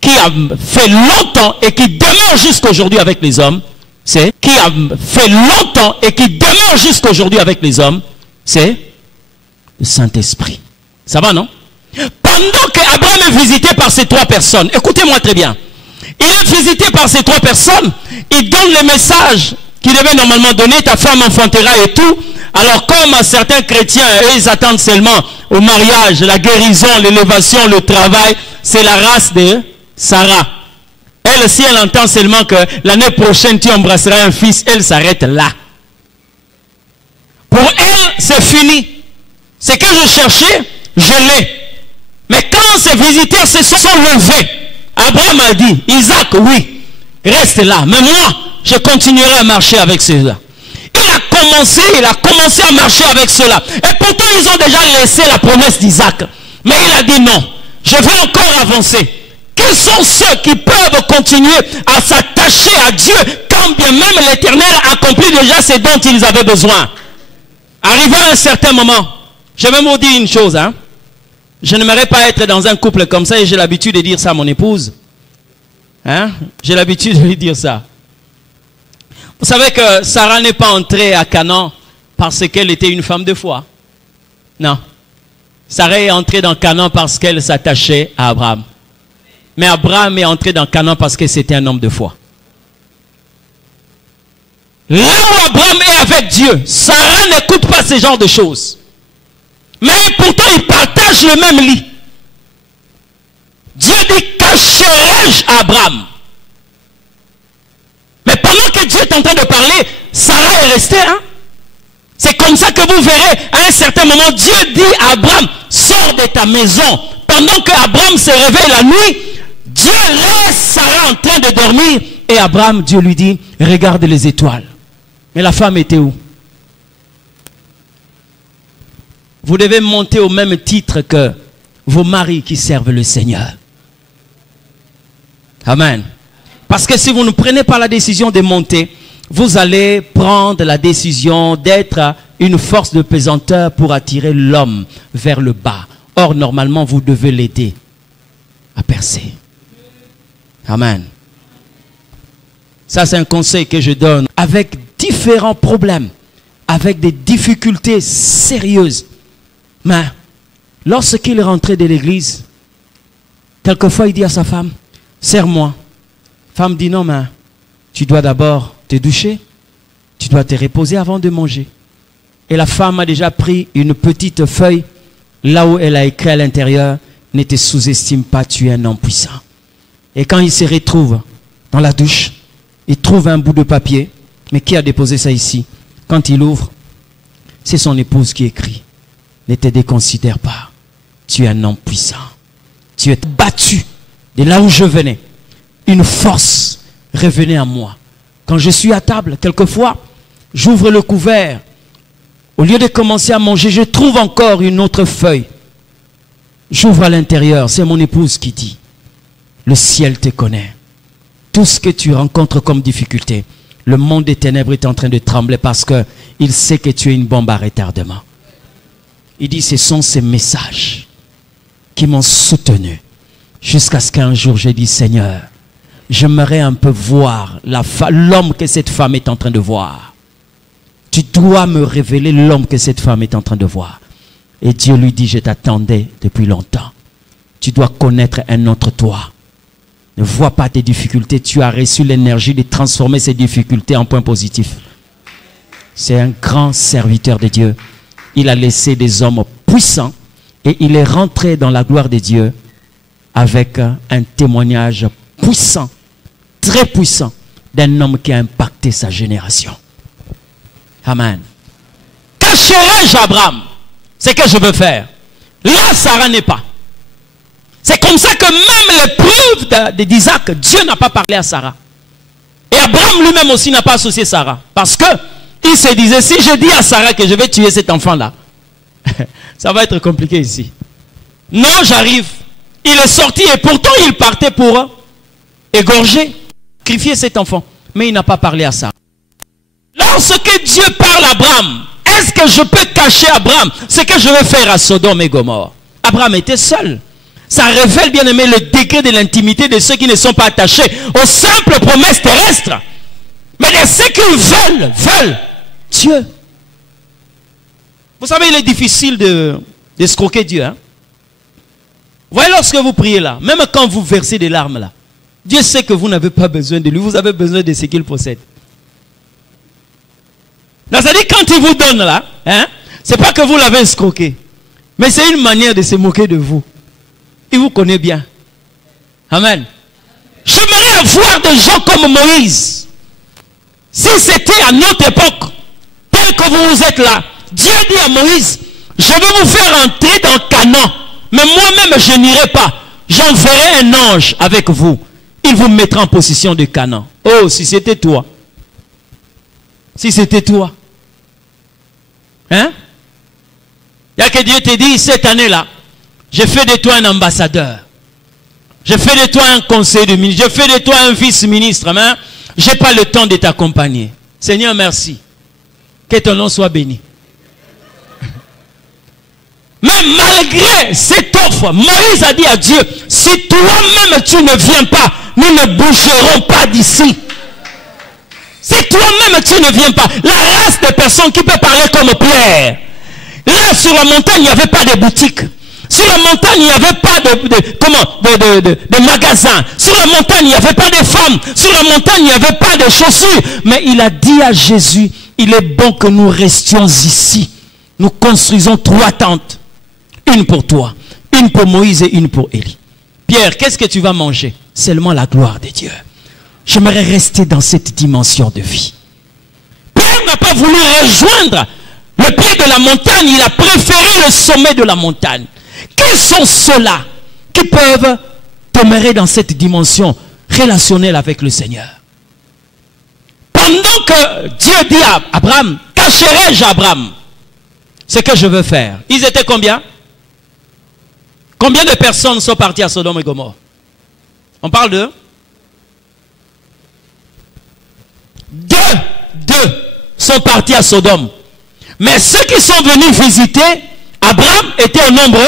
qui a fait longtemps et qui demeure jusqu'aujourd'hui avec les hommes, c'est qui a fait longtemps et qui demeure jusqu'aujourd'hui avec les hommes, c'est le Saint-Esprit. Ça va, non? Pendant qu'Abraham est visité par ces trois personnes, écoutez-moi très bien, il est visité par ces trois personnes, il donne le message qu'il devait normalement donner, ta femme enfantera et tout. Alors comme certains chrétiens, eux, ils attendent seulement au mariage, la guérison, l'élévation, le travail, c'est la race de Sarah. Elle, si elle entend seulement que l'année prochaine tu embrasseras un fils, elle s'arrête là. Pour elle, c'est fini. Ce que je cherchais, je l'ai. Mais quand ces visiteurs se sont levés, Abraham a dit, Isaac, oui, reste là. Mais moi, je continuerai à marcher avec ceux-là. Il a commencé à marcher avec ceux-là. Et pourtant, ils ont déjà laissé la promesse d'Isaac. Mais il a dit non, je vais encore avancer. Quels sont ceux qui peuvent continuer à s'attacher à Dieu quand bien même l'Éternel accomplit déjà ce dont ils avaient besoin? Arrivé à un certain moment, je vais vous dire une chose, hein. Je n'aimerais pas être dans un couple comme ça et j'ai l'habitude de dire ça à mon épouse. Hein? J'ai l'habitude de lui dire ça. Vous savez que Sarah n'est pas entrée à Canaan parce qu'elle était une femme de foi. Non. Sarah est entrée dans Canaan parce qu'elle s'attachait à Abraham. Mais Abraham est entré dans Canaan parce que c'était un homme de foi. Là où Abraham est avec Dieu, Sarah n'écoute pas ce genre de choses. Mais pourtant, ils partagent le même lit. Dieu dit, cacherai-je à Abraham? Mais pendant que Dieu est en train de parler, Sarah est restée. Hein? C'est comme ça que vous verrez, à un certain moment, Dieu dit à Abraham, sors de ta maison. Pendant que Abraham se réveille la nuit, Dieu laisse Sarah en train de dormir. Et Abraham, Dieu lui dit, regarde les étoiles. Mais la femme était où? Vous devez monter au même titre que vos maris qui servent le Seigneur. Amen. Parce que si vous ne prenez pas la décision de monter, vous allez prendre la décision d'être une force de pesanteur pour attirer l'homme vers le bas. Or, normalement, vous devez l'aider à percer. Amen. Ça, c'est un conseil que je donne avec différents problèmes, avec des difficultés sérieuses. Mais lorsqu'il est rentré de l'église, quelquefois il dit à sa femme, serre-moi. Femme dit non, mais tu dois d'abord te doucher, tu dois te reposer avant de manger. Et la femme a déjà pris une petite feuille, là où elle a écrit à l'intérieur, Ne te sous-estime pas, tu es un homme puissant. Et quand il se retrouve dans la douche, il trouve un bout de papier. Mais qui a déposé ça ici? Quand il ouvre, c'est son épouse qui écrit. Ne te déconsidère pas. Tu es un homme puissant. Tu es battu de là où je venais. Une force revenait à moi. Quand je suis à table, quelquefois, j'ouvre le couvert. Au lieu de commencer à manger, je trouve encore une autre feuille. J'ouvre à l'intérieur. C'est mon épouse qui dit. Le ciel te connaît. Tout ce que tu rencontres comme difficulté, le monde des ténèbres est en train de trembler parce qu'il sait que tu es une bombe à retardement. Il dit, ce sont ces messages qui m'ont soutenu jusqu'à ce qu'un jour j'ai dit, Seigneur, j'aimerais un peu voir l'homme que cette femme est en train de voir. Tu dois me révéler l'homme que cette femme est en train de voir. Et Dieu lui dit, je t'attendais depuis longtemps. Tu dois connaître un autre toi. Ne vois pas tes difficultés. Tu as reçu l'énergie de transformer ces difficultés en points positifs. C'est un grand serviteur de Dieu. Il a laissé des hommes puissants et il est rentré dans la gloire de Dieu avec un témoignage puissant, très puissant, d'un homme qui a impacté sa génération. Amen. Cacherai-je Abraham? C'est ce que je veux faire. Là, Sarah n'est pas. C'est comme ça que même l'épreuve d'Isaac, Dieu n'a pas parlé à Sarah. Et Abraham lui-même aussi n'a pas associé Sarah. Parce que il se disait, si je dis à Sarah que je vais tuer cet enfant-là, ça va être compliqué ici. Non, j'arrive. Il est sorti et pourtant il partait pour égorger, sacrifier cet enfant. Mais il n'a pas parlé à Sarah. Lorsque Dieu parle à Abraham, est-ce que je peux cacher Abraham ce que je vais faire à Sodome et Gomorrhe? Abraham était seul. Ça révèle, bien aimé, le degré de l'intimité de ceux qui ne sont pas attachés aux simples promesses terrestres, mais de ceux qui veulent Dieu. Vous savez, il est difficile d'escroquer Dieu. Hein? Vous voyez, lorsque vous priez là, même quand vous versez des larmes là, Dieu sait que vous n'avez pas besoin de lui, vous avez besoin de ce qu'il possède. C'est-à-dire, quand il vous donne là, hein, c'est pas que vous l'avez escroqué, mais c'est une manière de se moquer de vous. Il vous connaît bien. Amen. J'aimerais avoir des gens comme Moïse. Si c'était à notre époque, tel que vous êtes là, Dieu dit à Moïse, je vais vous faire entrer dans Canaan, mais moi-même je n'irai pas. J'enverrai un ange avec vous. Il vous mettra en possession de Canaan. Oh, si c'était toi. Si c'était toi. Hein? Il y a que Dieu te dit, cette année-là, je fais de toi un ambassadeur. Je fais de toi un conseiller de ministre. Je fais de toi un vice-ministre. Mais je n'ai pas le temps de t'accompagner. Seigneur, merci. Que ton nom soit béni. Mais malgré cette offre, Moïse a dit à Dieu, si toi-même tu ne viens pas, nous ne bougerons pas d'ici. Si toi-même tu ne viens pas, la race de personnes qui peut parler comme Pierre. Là sur la montagne, il n'y avait pas de boutique. Sur la montagne, il n'y avait pas de magasin. Sur la montagne, il n'y avait pas de femmes. Sur la montagne, il n'y avait pas de chaussures. Mais il a dit à Jésus, il est bon que nous restions ici. Nous construisons 3 tentes. Une pour toi, une pour Moïse et une pour Élie. Pierre, qu'est-ce que tu vas manger? Seulement la gloire de Dieu. J'aimerais rester dans cette dimension de vie. Pierre n'a pas voulu rejoindre le pied de la montagne. Il a préféré le sommet de la montagne. Quels sont ceux-là qui peuvent demeurer dans cette dimension relationnelle avec le Seigneur? Pendant que Dieu dit à Abraham, cacherai-je Abraham ce que je veux faire? Ils étaient combien? Combien de personnes sont parties à Sodome et Gomorrhe? On parle de deux sont partis à Sodome. Mais ceux qui sont venus visiter Abraham étaient au nombre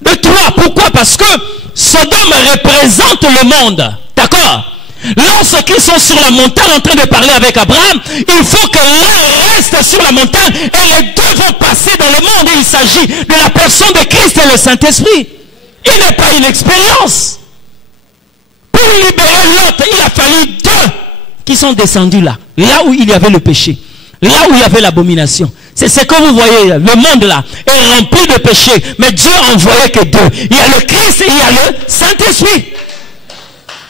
de 3. Pourquoi? Parce que Sodome représente le monde. D'accord? Lorsqu'ils sont sur la montagne en train de parler avec Abraham, il faut que l'un reste sur la montagne et les deux vont passer dans le monde. Et il s'agit de la personne de Christ et le Saint-Esprit. Il n'est pas une expérience. Pour libérer l'autre, il a fallu 2 qui sont descendus là. Là où il y avait le péché. Là où il y avait l'abomination. C'est ce que vous voyez, le monde là est rempli de péchés. Mais Dieu a envoyé que deux. Il y a le Christ et il y a le Saint-Esprit.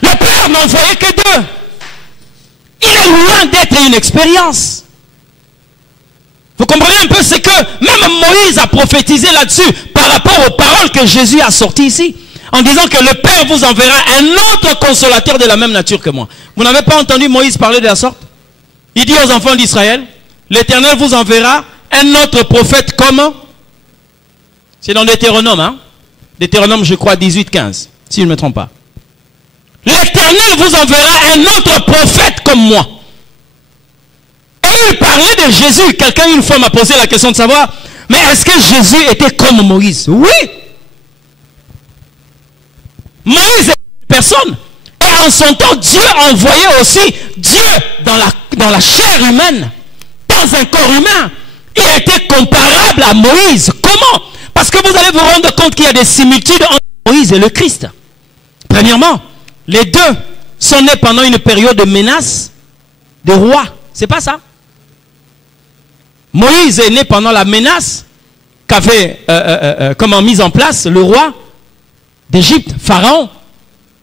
Le Père n'a envoyé que deux. Il est loin d'être une expérience. Vous comprenez un peu, c'est que même Moïse a prophétisé là-dessus par rapport aux paroles que Jésus a sorties ici. En disant que le Père vous enverra un autre consolateur de la même nature que moi. Vous n'avez pas entendu Moïse parler de la sorte? Il dit aux enfants d'Israël, l'Éternel vous enverra un autre prophète comme... C'est dans Deutéronome, hein? Deutéronome, je crois, 18-15, si je ne me trompe pas. L'Éternel vous enverra un autre prophète comme moi. Et il parlait de Jésus. Quelqu'un une fois m'a posé la question de savoir, mais est-ce que Jésus était comme Moïse? Oui. Moïse est une personne. Et en son temps, Dieu a envoyé aussi Dieu dans la chair humaine, dans un corps humain. Il a été comparable à Moïse. Comment? Parce que vous allez vous rendre compte qu'il y a des similitudes entre Moïse et le Christ. Premièrement, les deux sont nés pendant une période de menace de roi. C'est pas ça? Moïse est né pendant la menace qu'avait mise en place le roi d'Égypte, Pharaon.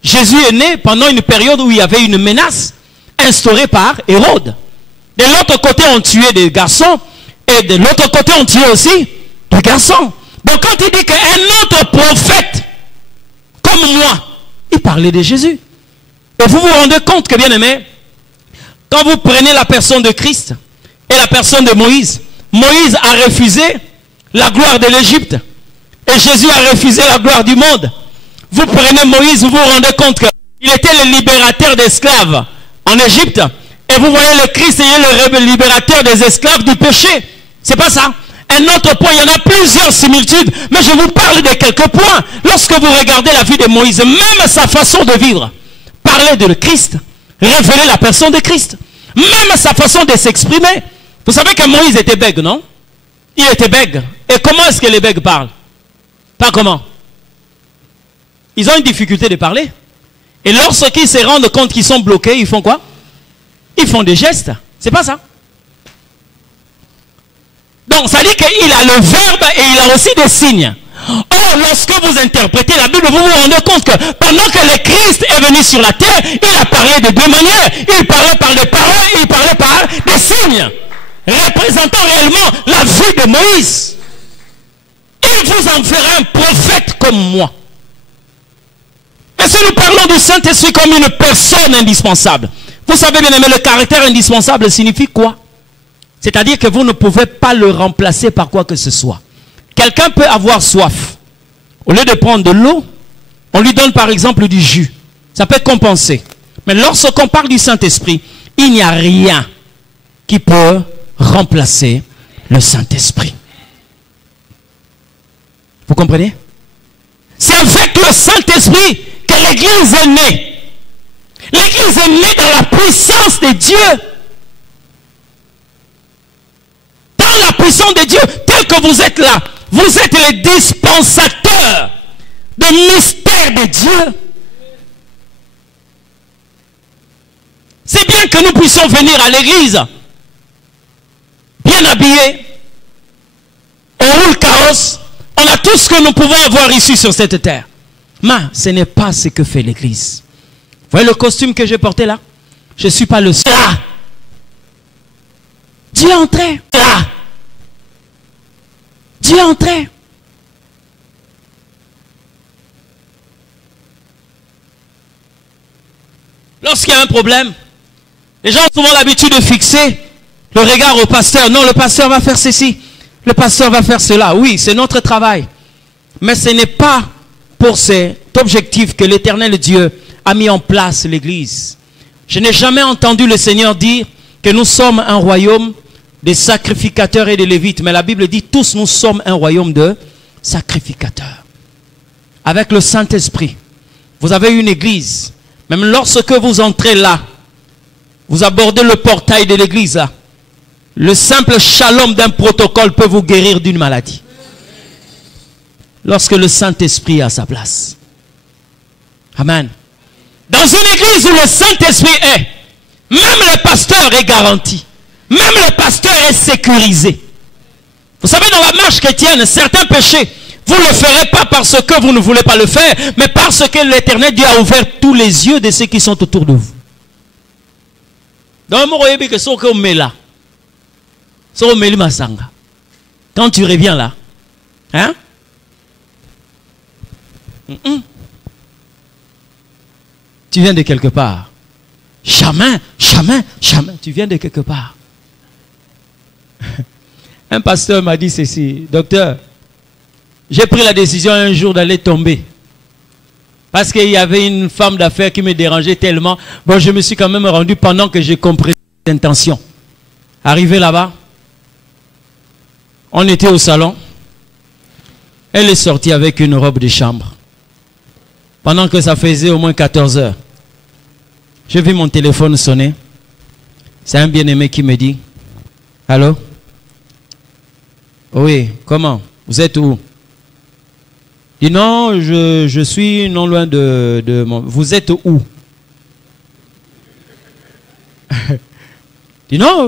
Jésus est né pendant une période où il y avait une menace instaurée par Hérode. De l'autre côté, on tuait des garçons et de l'autre côté, on tuait aussi des garçons. Donc quand il dit qu'un autre prophète comme moi, il parlait de Jésus. Et vous vous rendez compte que, bien aimé, quand vous prenez la personne de Christ et la personne de Moïse, Moïse a refusé la gloire de l'Égypte et Jésus a refusé la gloire du monde. Vous prenez Moïse, vous vous rendez compte qu'il était le libérateur d'esclaves en Égypte. Et vous voyez le Christ est le libérateur des esclaves du péché. C'est pas ça? Un autre point, il y en a plusieurs similitudes, mais je vous parle de quelques points. Lorsque vous regardez la vie de Moïse, même sa façon de vivre, parler de Christ, révéler la personne de Christ, même sa façon de s'exprimer. Vous savez que Moïse était bègue, non? Il était bègue. Et comment est-ce que les bègues parlent? Pas comment? Ils ont une difficulté de parler. Et lorsqu'ils se rendent compte qu'ils sont bloqués, ils font quoi? Ils font des gestes. C'est pas ça? Donc, ça dit qu'il a le verbe et il a aussi des signes. Or, lorsque vous interprétez la Bible, vous vous rendez compte que pendant que le Christ est venu sur la terre, il a parlé de deux manières. Il parlait par des paroles, il parlait par des signes, représentant réellement la vie de Moïse. Il vous en fera un prophète comme moi. Et si nous parlons du Saint-Esprit comme une personne indispensable, vous savez bien aimé, le caractère indispensable signifie quoi? C'est-à-dire que vous ne pouvez pas le remplacer par quoi que ce soit. Quelqu'un peut avoir soif. Au lieu de prendre de l'eau, on lui donne par exemple du jus. Ça peut compenser. Mais lorsqu'on parle du Saint-Esprit, il n'y a rien qui peut remplacer le Saint-Esprit. Vous comprenez? C'est avec le Saint-Esprit que l'Église est née. L'Église est née dans la puissance de Dieu. Dans la puissance de Dieu, tel que vous êtes là, vous êtes les dispensateurs de mystère de Dieu. C'est bien que nous puissions venir à l'église bien habillés, on roule carrosse, on a tout ce que nous pouvons avoir ici sur cette terre. Mais ce n'est pas ce que fait l'église. Vous voyez le costume que j'ai porté là? Je ne suis pas le seul. Là. Dieu est entré. Là. Dieu est entré. Lorsqu'il y a un problème, les gens ont souvent l'habitude de fixer le regard au pasteur. Non, le pasteur va faire ceci. Le pasteur va faire cela. Oui, c'est notre travail. Mais ce n'est pas pour cet objectif que l'Éternel Dieu a mis en place l'Église. Je n'ai jamais entendu le Seigneur dire que nous sommes un royaume de sacrificateurs et de lévites. Mais la Bible dit tous nous sommes un royaume de sacrificateurs. Avec le Saint-Esprit, vous avez une église. Même lorsque vous entrez là, vous abordez le portail de l'église là, le simple shalom d'un protocole peut vous guérir d'une maladie. Lorsque le Saint-Esprit est à sa place. Amen. Dans une église où le Saint-Esprit est, même le pasteur est garanti. Même le pasteur est sécurisé. Vous savez, dans la marche chrétienne, certains péchés, vous ne le ferez pas parce que vous ne voulez pas le faire, mais parce que l'Éternel Dieu a ouvert tous les yeux de ceux qui sont autour de vous. Donc, quand tu reviens là, hein? Tu viens de quelque part. Chamin, tu viens de quelque part. Un pasteur m'a dit ceci: docteur, j'ai pris la décision un jour d'aller tomber. Parce qu'il y avait une femme d'affaires qui me dérangeait tellement. Bon, je me suis quand même rendu pendant que j'ai compris l'intention. Arrivé là-bas, on était au salon. Elle est sortie avec une robe de chambre. Pendant que ça faisait au moins 14 heures. J'ai vu mon téléphone sonner. C'est un bien-aimé qui me dit: allô? Oui, comment? Vous êtes où? Il dit: non, je suis non loin de mon... Vous êtes où? Il dit: non,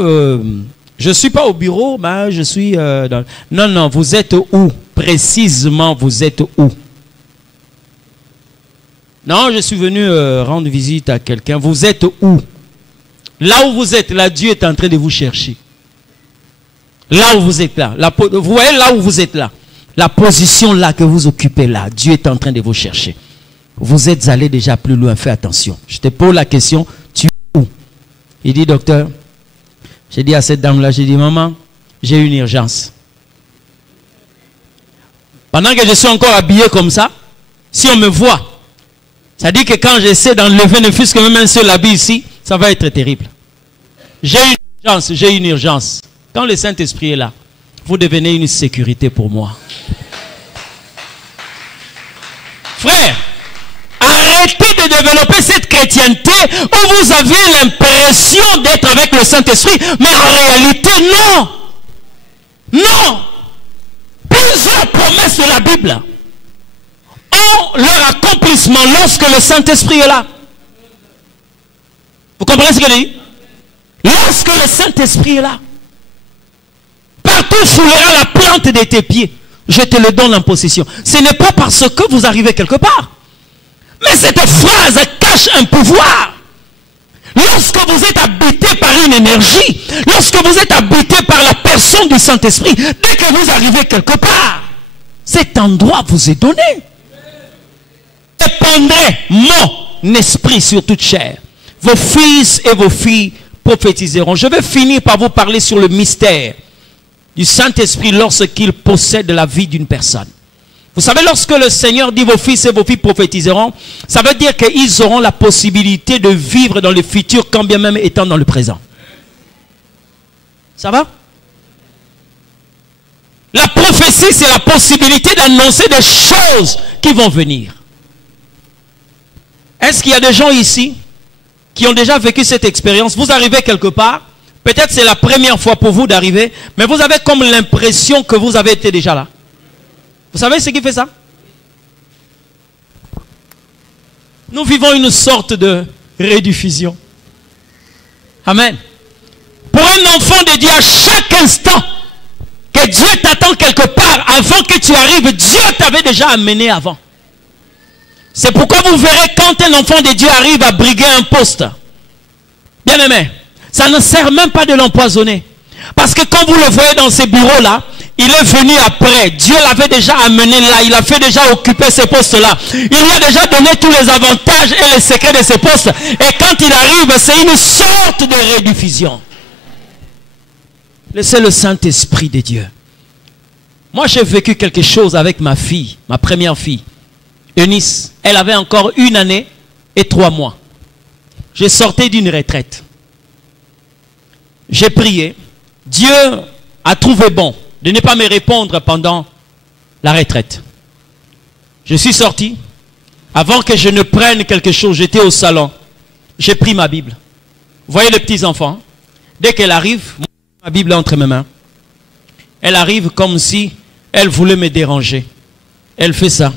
je ne suis pas au bureau, mais je suis dans... Non, non, vous êtes où? Précisément, vous êtes où? Non, je suis venu rendre visite à quelqu'un. Vous êtes où? Là où vous êtes, là, Dieu est en train de vous chercher. Là où vous êtes là. Vous voyez là où vous êtes là. La position là que vous occupez là, Dieu est en train de vous chercher. Vous êtes allé déjà plus loin, fais attention. Je te pose la question, tu es où? Il dit: docteur, j'ai dit à cette dame-là, j'ai dit: maman, j'ai une urgence. Pendant que je suis encore habillé comme ça, si on me voit, ça dit que quand j'essaie d'enlever ne fût-ce que même un seul habit ici, ça va être terrible. J'ai une urgence. Quand le Saint-Esprit est là, vous devenez une sécurité pour moi. Frère, arrêtez de développer cette chrétienté où vous avez l'impression d'être avec le Saint-Esprit, mais en réalité, non. Non. Plusieurs promesses de la Bible ont leur accomplissement lorsque le Saint-Esprit est là. Vous comprenez ce que je dis? Lorsque le Saint-Esprit est là, partout foulera la plante de tes pieds. Je te le donne en possession. Ce n'est pas parce que vous arrivez quelque part. Mais cette phrase cache un pouvoir. Lorsque vous êtes habité par une énergie, lorsque vous êtes habité par la personne du Saint-Esprit, dès que vous arrivez quelque part, cet endroit vous est donné. Répandrez mon esprit sur toute chair. Vos fils et vos filles prophétiseront. Je vais finir par vous parler sur le mystère du Saint-Esprit lorsqu'il possède la vie d'une personne. Vous savez, lorsque le Seigneur dit: vos fils et vos filles prophétiseront, ça veut dire qu'ils auront la possibilité de vivre dans le futur, quand bien même étant dans le présent. Ça va? La prophétie, c'est la possibilité d'annoncer des choses qui vont venir. Est-ce qu'il y a des gens ici qui ont déjà vécu cette expérience? Vous arrivez quelque part, peut-être c'est la première fois pour vous d'arriver, mais vous avez comme l'impression que vous avez été déjà là. Vous savez ce qui fait ça? Nous vivons une sorte de rediffusion. Amen. Pour un enfant de Dieu, à chaque instant que Dieu t'attend quelque part, avant que tu arrives, Dieu t'avait déjà amené avant. C'est pourquoi vous verrez quand un enfant de Dieu arrive à briguer un poste, bien aimé, ça ne sert même pas de l'empoisonner. Parce que quand vous le voyez dans ces bureaux-là, il est venu après. Dieu l'avait déjà amené là. Il a fait déjà occuper ces postes-là. Il lui a déjà donné tous les avantages et les secrets de ces postes. Et quand il arrive, c'est une sorte de rediffusion. C'est le Saint-Esprit de Dieu. Moi, j'ai vécu quelque chose avec ma fille, ma première fille, Eunice. Elle avait encore 1 année et 3 mois. Je sortais d'une retraite. J'ai prié. Dieu a trouvé bon de ne pas me répondre pendant la retraite. Je suis sorti. Avant que je ne prenne quelque chose, j'étais au salon. J'ai pris ma Bible. Vous voyez les petits enfants? Dès qu'elle arrive, ma Bible est entre mes mains. Elle arrive comme si elle voulait me déranger. Elle fait ça.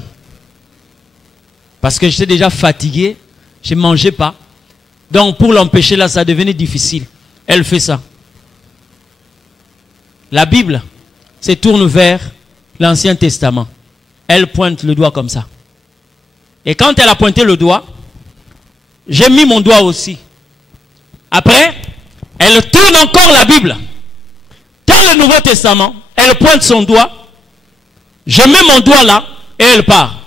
Parce que j'étais déjà fatigué. Je ne mangeais pas. Donc pour l'empêcher là, ça devenait difficile. Elle fait ça. La Bible, se tourne vers l'Ancien Testament. Elle pointe le doigt comme ça. Et quand elle a pointé le doigt, j'ai mis mon doigt aussi. Après, elle tourne encore la Bible. Dans le Nouveau Testament, elle pointe son doigt. Je mets mon doigt là et elle part.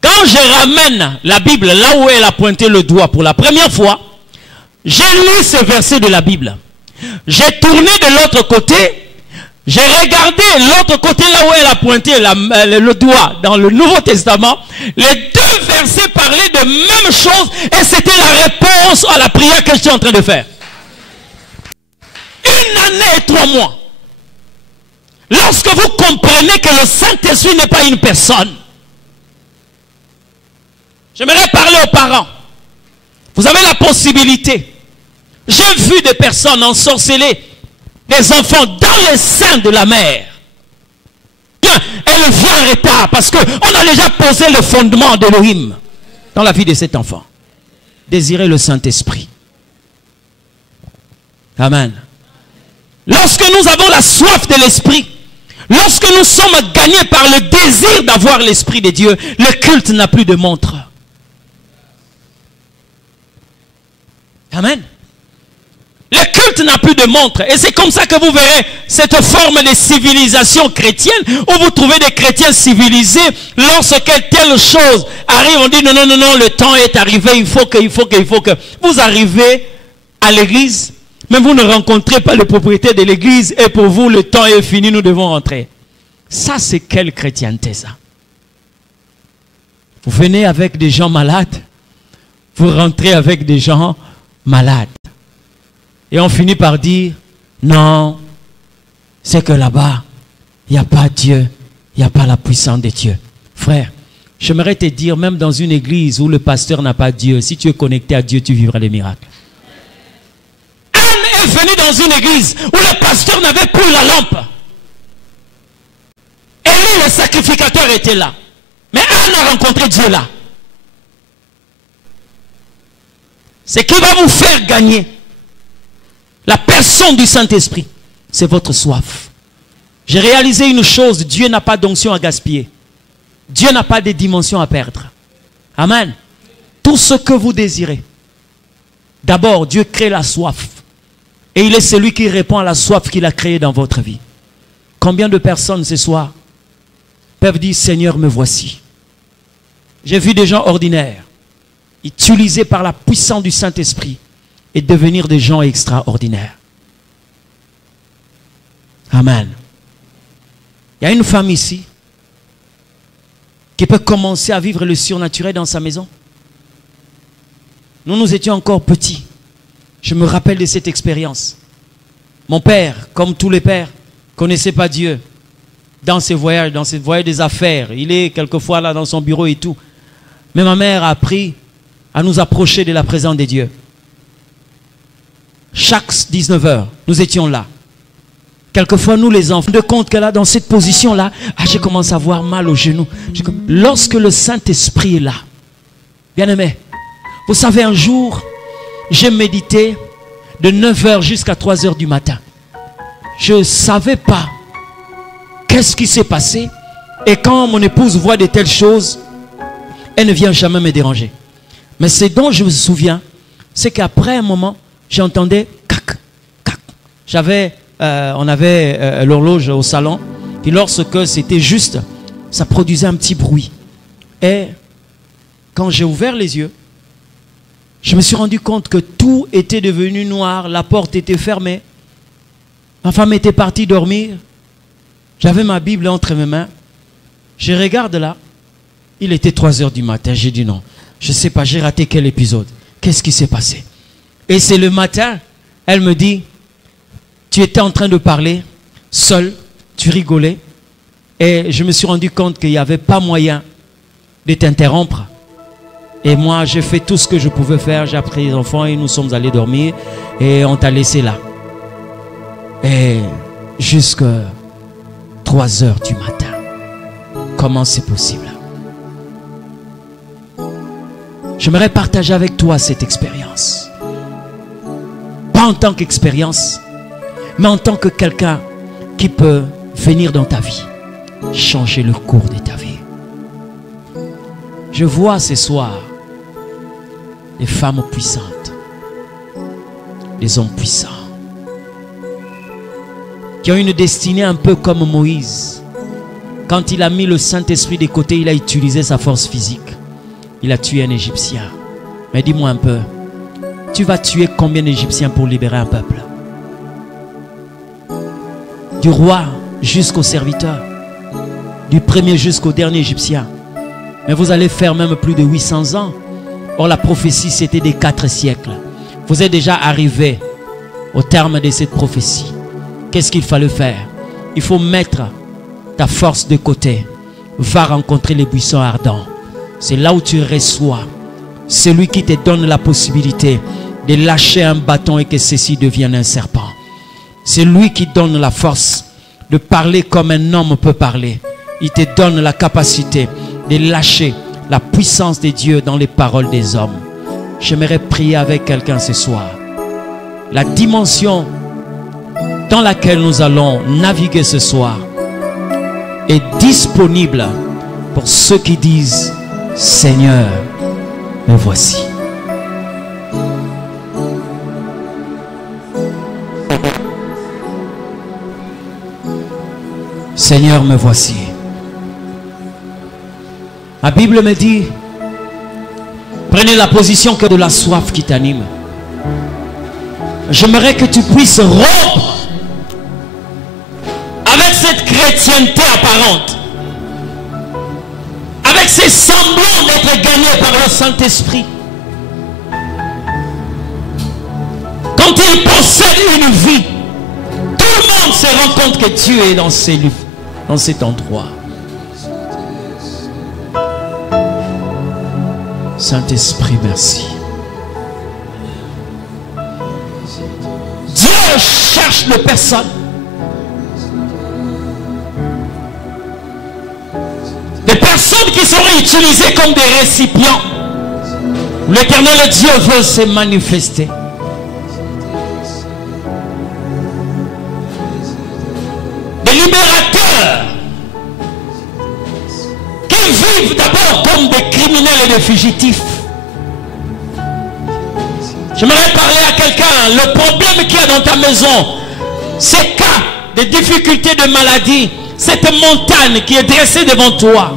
Quand je ramène la Bible là où elle a pointé le doigt pour la première fois, j'ai lu ce verset de la Bible. J'ai tourné de l'autre côté. J'ai regardé l'autre côté là où elle a pointé le doigt dans le Nouveau Testament. Les deux versets parlaient de même chose et c'était la réponse à la prière que je suis en train de faire. 1 année et 3 mois. Lorsque vous comprenez que le Saint-Esprit n'est pas une personne, j'aimerais parler aux parents. Vous avez la possibilité. J'ai vu des personnes ensorceler des enfants dans les seins de la mère. Bien, elle vient en retard parce qu'on a déjà posé le fondement d'Élohim dans la vie de cet enfant. Désirer le Saint-Esprit. Amen. Lorsque nous avons la soif de l'Esprit, lorsque nous sommes gagnés par le désir d'avoir l'Esprit de Dieu, le culte n'a plus de montre. Amen. Le culte n'a plus de montre. Et c'est comme ça que vous verrez cette forme de civilisation chrétienne où vous trouvez des chrétiens civilisés. Lorsque telle chose arrive, on dit non, non, non, non, le temps est arrivé, il faut que. Vous arrivez à l'église, mais vous ne rencontrez pas le propriétaire de l'église et pour vous, le temps est fini, nous devons rentrer. Ça, c'est quelle chrétienté, ça? Vous venez avec des gens malades, vous rentrez avec des gens malades. Et on finit par dire, non, c'est que là-bas, il n'y a pas Dieu, il n'y a pas la puissance de Dieu. Frère, j'aimerais te dire, même dans une église où le pasteur n'a pas Dieu, si tu es connecté à Dieu, tu vivras des miracles. Anne est venue dans une église où le pasteur n'avait plus la lampe. Élie, le sacrificateur, était là. Mais Anne a rencontré Dieu là. Ce qui va vous faire gagner la personne du Saint-Esprit, c'est votre soif. J'ai réalisé une chose, Dieu n'a pas d'onction à gaspiller. Dieu n'a pas de dimension à perdre. Amen. Tout ce que vous désirez, d'abord, Dieu crée la soif. Et il est celui qui répond à la soif qu'il a créée dans votre vie. Combien de personnes ce soir peuvent dire, Seigneur, me voici. J'ai vu des gens ordinaires, utilisés par la puissance du Saint-Esprit, et devenir des gens extraordinaires. Amen. Il y a une femme ici qui peut commencer à vivre le surnaturel dans sa maison. Nous étions encore petits. Je me rappelle de cette expérience. Mon père, comme tous les pères, ne connaissait pas Dieu. Dans ses voyages des affaires. Il est quelquefois là dans son bureau et tout. Mais ma mère a appris à nous approcher de la présence de Dieu. Chaque 19h, nous étions là. Quelquefois, nous les enfants, de compte que là, dans cette position-là, j'ai commencé à avoir mal aux genoux. Lorsque le Saint-Esprit est là, bien aimé, vous savez, un jour, j'ai médité de 9h jusqu'à 3h du matin. Je ne savais pas qu'est-ce qui s'est passé. Et quand mon épouse voit de telles choses, elle ne vient jamais me déranger. Mais ce dont je me souviens, c'est qu'après un moment, j'entendais cac, cac. On avait l'horloge au salon. Et lorsque c'était juste, ça produisait un petit bruit. Et quand j'ai ouvert les yeux, je me suis rendu compte que tout était devenu noir. La porte était fermée. Ma femme était partie dormir. J'avais ma Bible entre mes mains. Je regarde là. Il était 3h du matin. J'ai dit non. Je ne sais pas, j'ai raté quel épisode. Qu'est-ce qui s'est passé? Et c'est le matin, elle me dit, tu étais en train de parler, seul, tu rigolais. Et je me suis rendu compte qu'il n'y avait pas moyen de t'interrompre. Et moi, j'ai fait tout ce que je pouvais faire. J'ai appris les enfants et nous sommes allés dormir. Et on t'a laissé là. Et jusqu'à 3h du matin. Comment c'est possible? J'aimerais partager avec toi cette expérience. Pas en tant qu'expérience, mais en tant que quelqu'un qui peut venir dans ta vie, changer le cours de ta vie. Je vois ce soir des femmes puissantes, des hommes puissants, qui ont une destinée un peu comme Moïse. Quand il a mis le Saint-Esprit de côté, il a utilisé sa force physique. Il a tué un Égyptien. Mais dis-moi un peu, tu vas tuer combien d'Égyptiens pour libérer un peuple? Du roi jusqu'au serviteur, du premier jusqu'au dernier Égyptien. Mais vous allez faire même plus de 800 ans. Or la prophétie c'était des 4 siècles. Vous êtes déjà arrivé au terme de cette prophétie. Qu'est-ce qu'il fallait faire? Il faut mettre ta force de côté. Va rencontrer les buissons ardents. C'est là où tu reçois celui qui te donne la possibilité de lâcher un bâton et que ceci devienne un serpent. C'est lui qui donne la force de parler comme un homme peut parler. Il te donne la capacité de lâcher la puissance de Dieu dans les paroles des hommes. J'aimerais prier avec quelqu'un ce soir. La dimension dans laquelle nous allons naviguer ce soir est disponible pour ceux qui disent Seigneur, me voici. Seigneur, me voici. La Bible me dit, prenez la position que de la soif qui t'anime. J'aimerais que tu puisses rompre avec cette chrétienté apparente, avec ces semblants d'être gagnés par le Saint-Esprit. Quand il possède une vie, tout le monde se rend compte que Dieu est dans ces lieux, dans cet endroit. Saint-Esprit, merci. Dieu cherche les personnes qui seraient utilisées comme des récipients. L'Éternel Dieu veut se manifester. Des libérateurs qui vivent d'abord comme des criminels et des fugitifs. J'aimerais parler à quelqu'un. Le problème qu'il y a dans ta maison, ces cas de difficultés de maladie, cette montagne qui est dressée devant toi,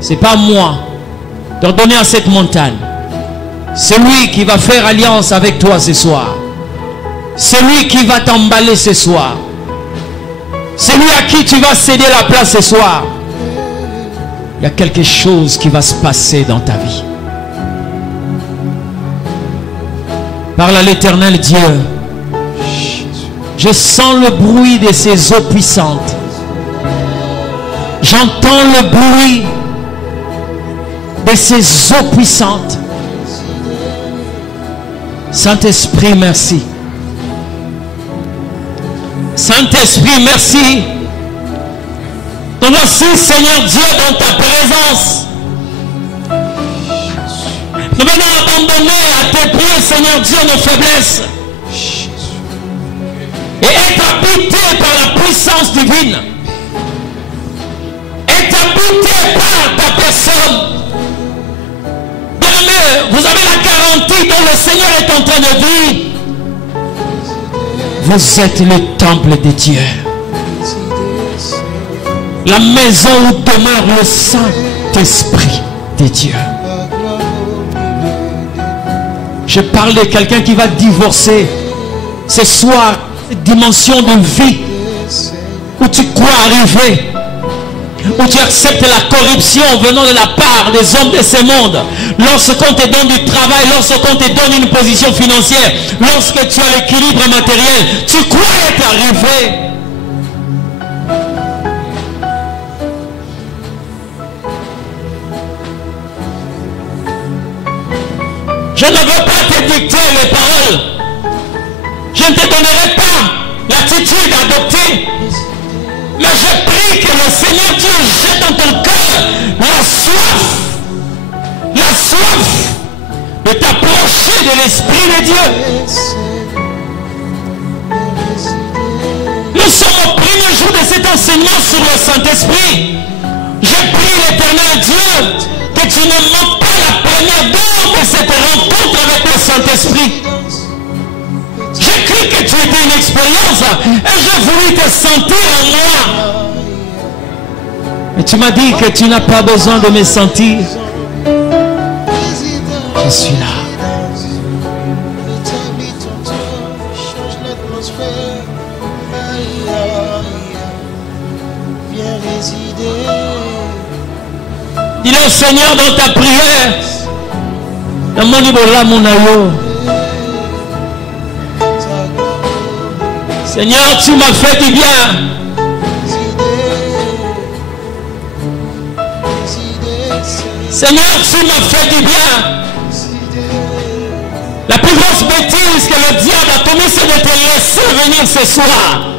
c'est pas moi d'ordonner à cette montagne. C'est lui qui va faire alliance avec toi ce soir. C'est lui qui va t'emballer ce soir. C'est lui à qui tu vas céder la place ce soir. Il y a quelque chose qui va se passer dans ta vie. Parle à l'Éternel Dieu. Je sens le bruit de ces eaux puissantes. J'entends le bruit de ces eaux puissantes. Saint-Esprit, merci. Saint-Esprit, merci. Nous voici, Seigneur Dieu, dans ta présence. Nous venons abandonner à tes pieds, Seigneur Dieu, nos faiblesses. Et être habité par la puissance divine. Être habité par ta personne. Bien-aimé, vous avez la garantie dont le Seigneur est en train de dire. Vous êtes le temple de Dieu. La maison où demeure le Saint-Esprit de Dieu. Je parle de quelqu'un qui va divorcer ce soir. Cette dimension de vie où tu crois arriver, où tu acceptes la corruption venant de la part des hommes de ce monde. Lorsqu'on te donne du travail, lorsqu'on te donne une position financière, lorsque tu as l'équilibre matériel, tu crois être arrivé. Je ne veux pas te dicter les paroles. Je ne te donnerai pas l'attitude adoptée. Mais je prie que le Seigneur Dieu jette dans ton cœur la soif de t'approcher de l'Esprit de Dieu. Le cet enseignement sur le Saint-Esprit, je prie l'Éternel Dieu que tu ne manques pas la première dose de cette rencontre avec le Saint-Esprit. J'ai cru que tu étais une expérience et je voulais te sentir en moi. Mais tu m'as dit que tu n'as pas besoin de me sentir. Je suis là. Dis-le au Seigneur dans ta prière. Dans mon niveau là, mon aïe. Seigneur, tu m'as fait du bien. Seigneur, tu m'as fait du bien. La plus grosse bêtise que le diable a commise, c'est de te laisser venir ce soir.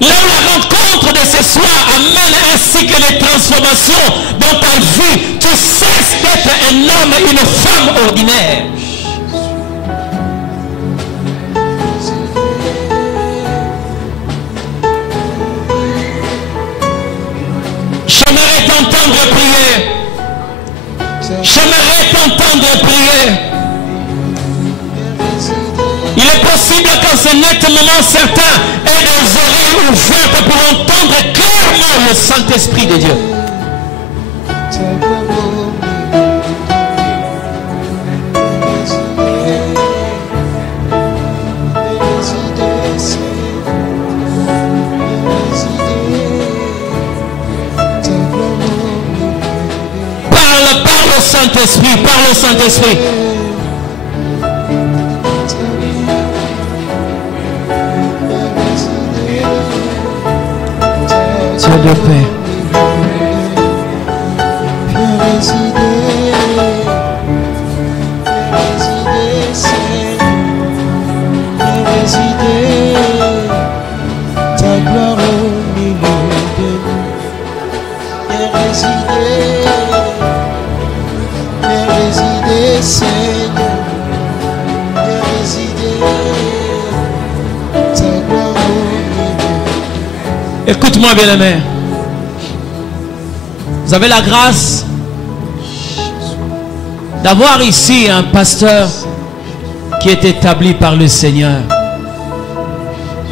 Là où la rencontre de ce soir amène ainsi que les transformations dans ta vie, tu cesses d'être un homme et une femme ordinaire. J'aimerais t'entendre prier. J'aimerais t'entendre prier. Il est possible qu'en ce net moment, certains aient des oreilles ouvertes pour entendre clairement le Saint-Esprit de Dieu. Parle au Saint-Esprit, parle au Saint-Esprit. Dieu de paix. Ta gloire au milieu de nous. Viens résider, Seigneur. Viens résider. Ta gloire au milieu. Écoute-moi, bien-aimé. Vous avez la grâce d'avoir ici un pasteur qui est établi par le Seigneur.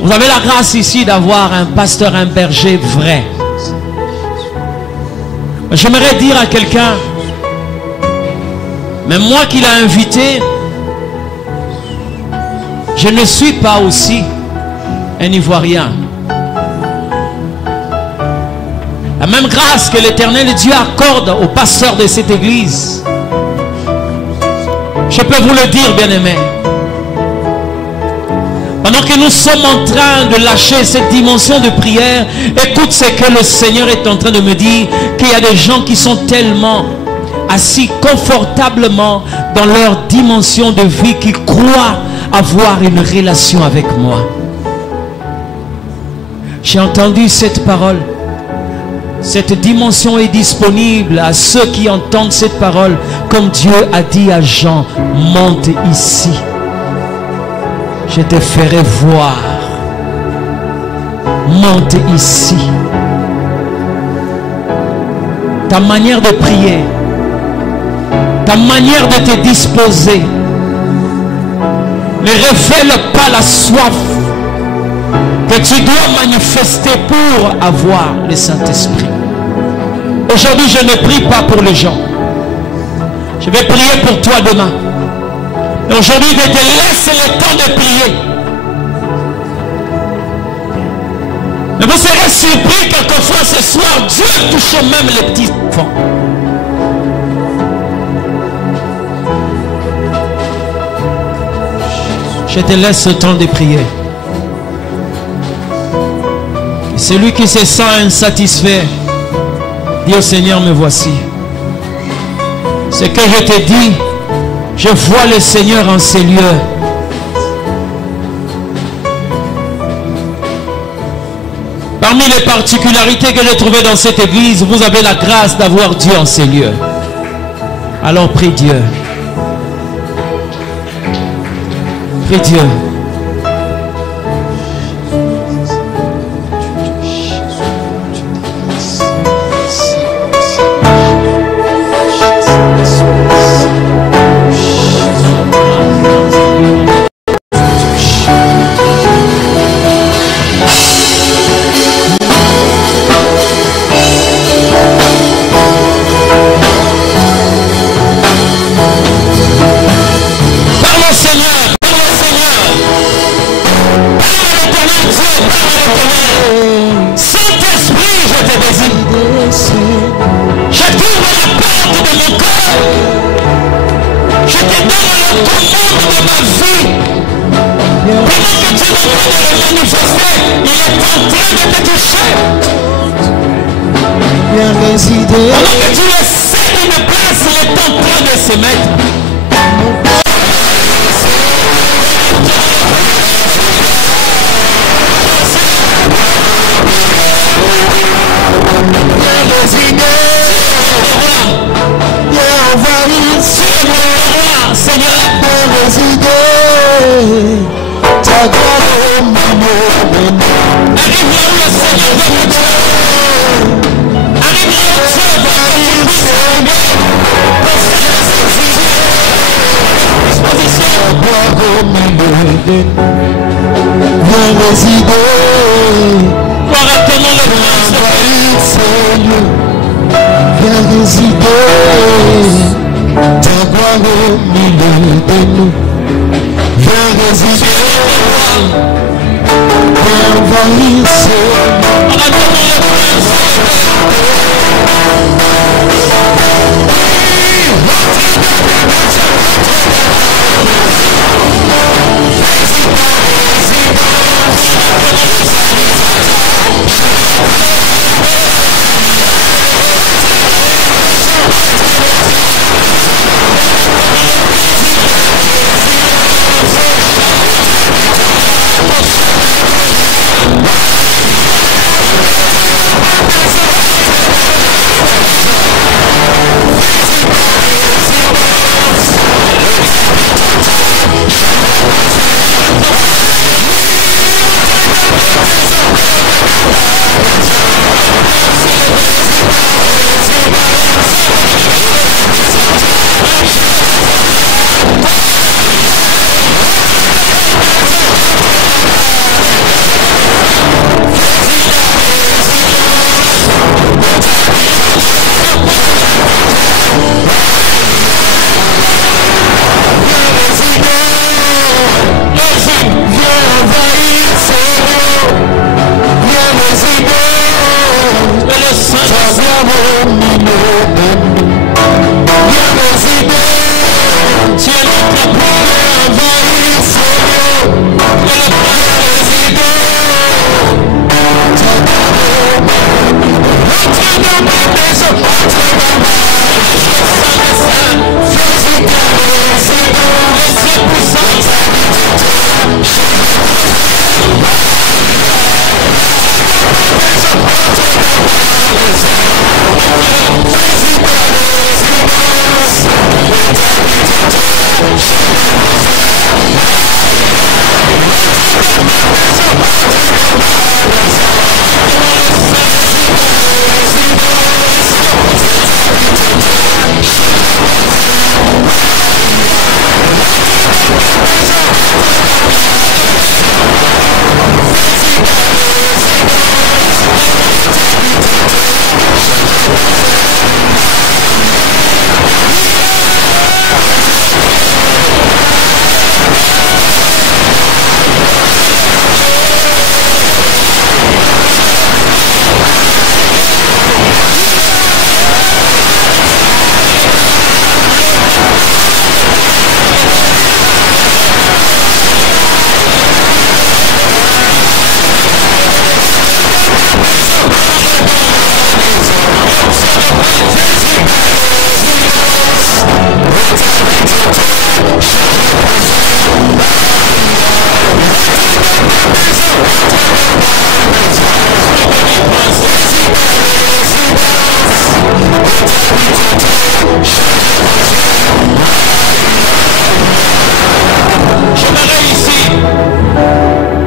Vous avez la grâce ici d'avoir un pasteur, un berger vrai. J'aimerais dire à quelqu'un, mais moi qui l'ai invité, je ne suis pas aussi un Ivoirien. La même grâce que l'Éternel Dieu accorde aux pasteurs de cette église, je peux vous le dire, bien-aimés. Pendant que nous sommes en train de lâcher cette dimension de prière, écoute ce que le Seigneur est en train de me dire, qu'il y a des gens qui sont tellement assis confortablement dans leur dimension de vie, qui croient avoir une relation avec moi. J'ai entendu cette parole. Cette dimension est disponible à ceux qui entendent cette parole, comme Dieu a dit à Jean, monte ici. Je te ferai voir. Monte ici. Ta manière de prier, ta manière de te disposer, ne révèle pas la soif que tu dois manifester pour avoir le Saint-Esprit. Aujourd'hui, je ne prie pas pour les gens. Je vais prier pour toi demain. Et aujourd'hui, je te laisse le temps de prier. Mais vous serez surpris quelquefois ce soir, Dieu touche même les petits enfants. Je te laisse le temps de prier. Et celui qui se sent insatisfait, dis au Seigneur, me voici. Ce que je te dis, je vois le Seigneur en ces lieux. Parmi les particularités que j'ai trouvées dans cette église, vous avez la grâce d'avoir Dieu en ces lieux. Alors prie Dieu. Prie Dieu. vie, pendant que tu es en train de le manifester, il est en train de te toucher. Viens résider. Pendant que tu le sais d'une place, il est en train de se mettre. Viens résider. Viens envahir. Seigneur, Viens résider. Ta gloire au milieu de nous. arrive là où le Seigneur veut que tu sois. Arrive là où Dieu veut que tu puisses. Ta gloire au milieu de nous. Viens résider. Gloire à ton nom, le prince. Envahir ces lieux. Viens résider. Ta gloire au milieu de nous. Viens résider. Viens envahir ces lieux. Gloire à ton nom, le prince.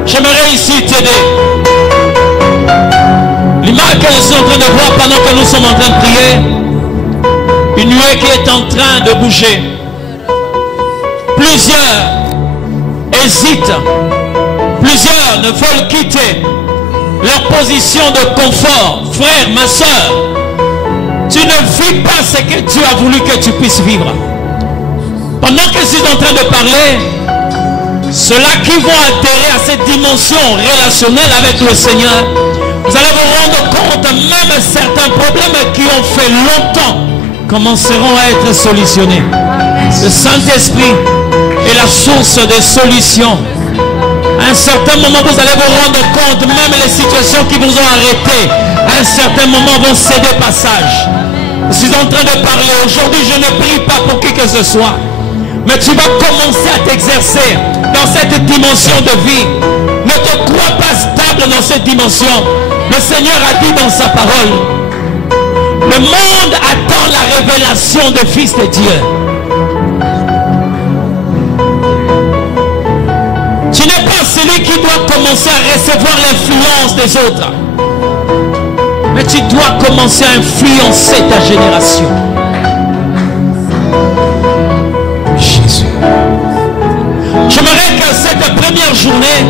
J'aimerais ici t'aider. L'image que je suis en train de voir pendant que nous sommes en train de prier, une nuée qui est en train de bouger. Plusieurs hésitent. Plusieurs ne veulent quitter leur position de confort. Frère, ma soeur, tu ne vis pas ce que Dieu a voulu que tu puisses vivre. Pendant que je suis en train de parler, ceux-là qui vont adhérer à cette dimension relationnelle avec le Seigneur, vous allez vous rendre compte, même certains problèmes qui ont fait longtemps commenceront à être solutionnés. Le Saint-Esprit est la source source de solution. À un certain moment, vous allez vous rendre compte, même les situations qui vous ont arrêté, à un certain moment vont céder passage. Je suis en train de parler. Aujourd'hui, je ne prie pas pour qui que ce soit. Mais tu vas commencer à t'exercer dans cette dimension de vie. Ne te crois pas stable dans cette dimension. Le Seigneur a dit dans sa parole, le monde attend la révélation du Fils de Dieu. Tu n'es pas celui qui doit commencer à recevoir l'influence des autres. Mais tu dois commencer à influencer ta génération. Jésus. J'aimerais que cette première journée,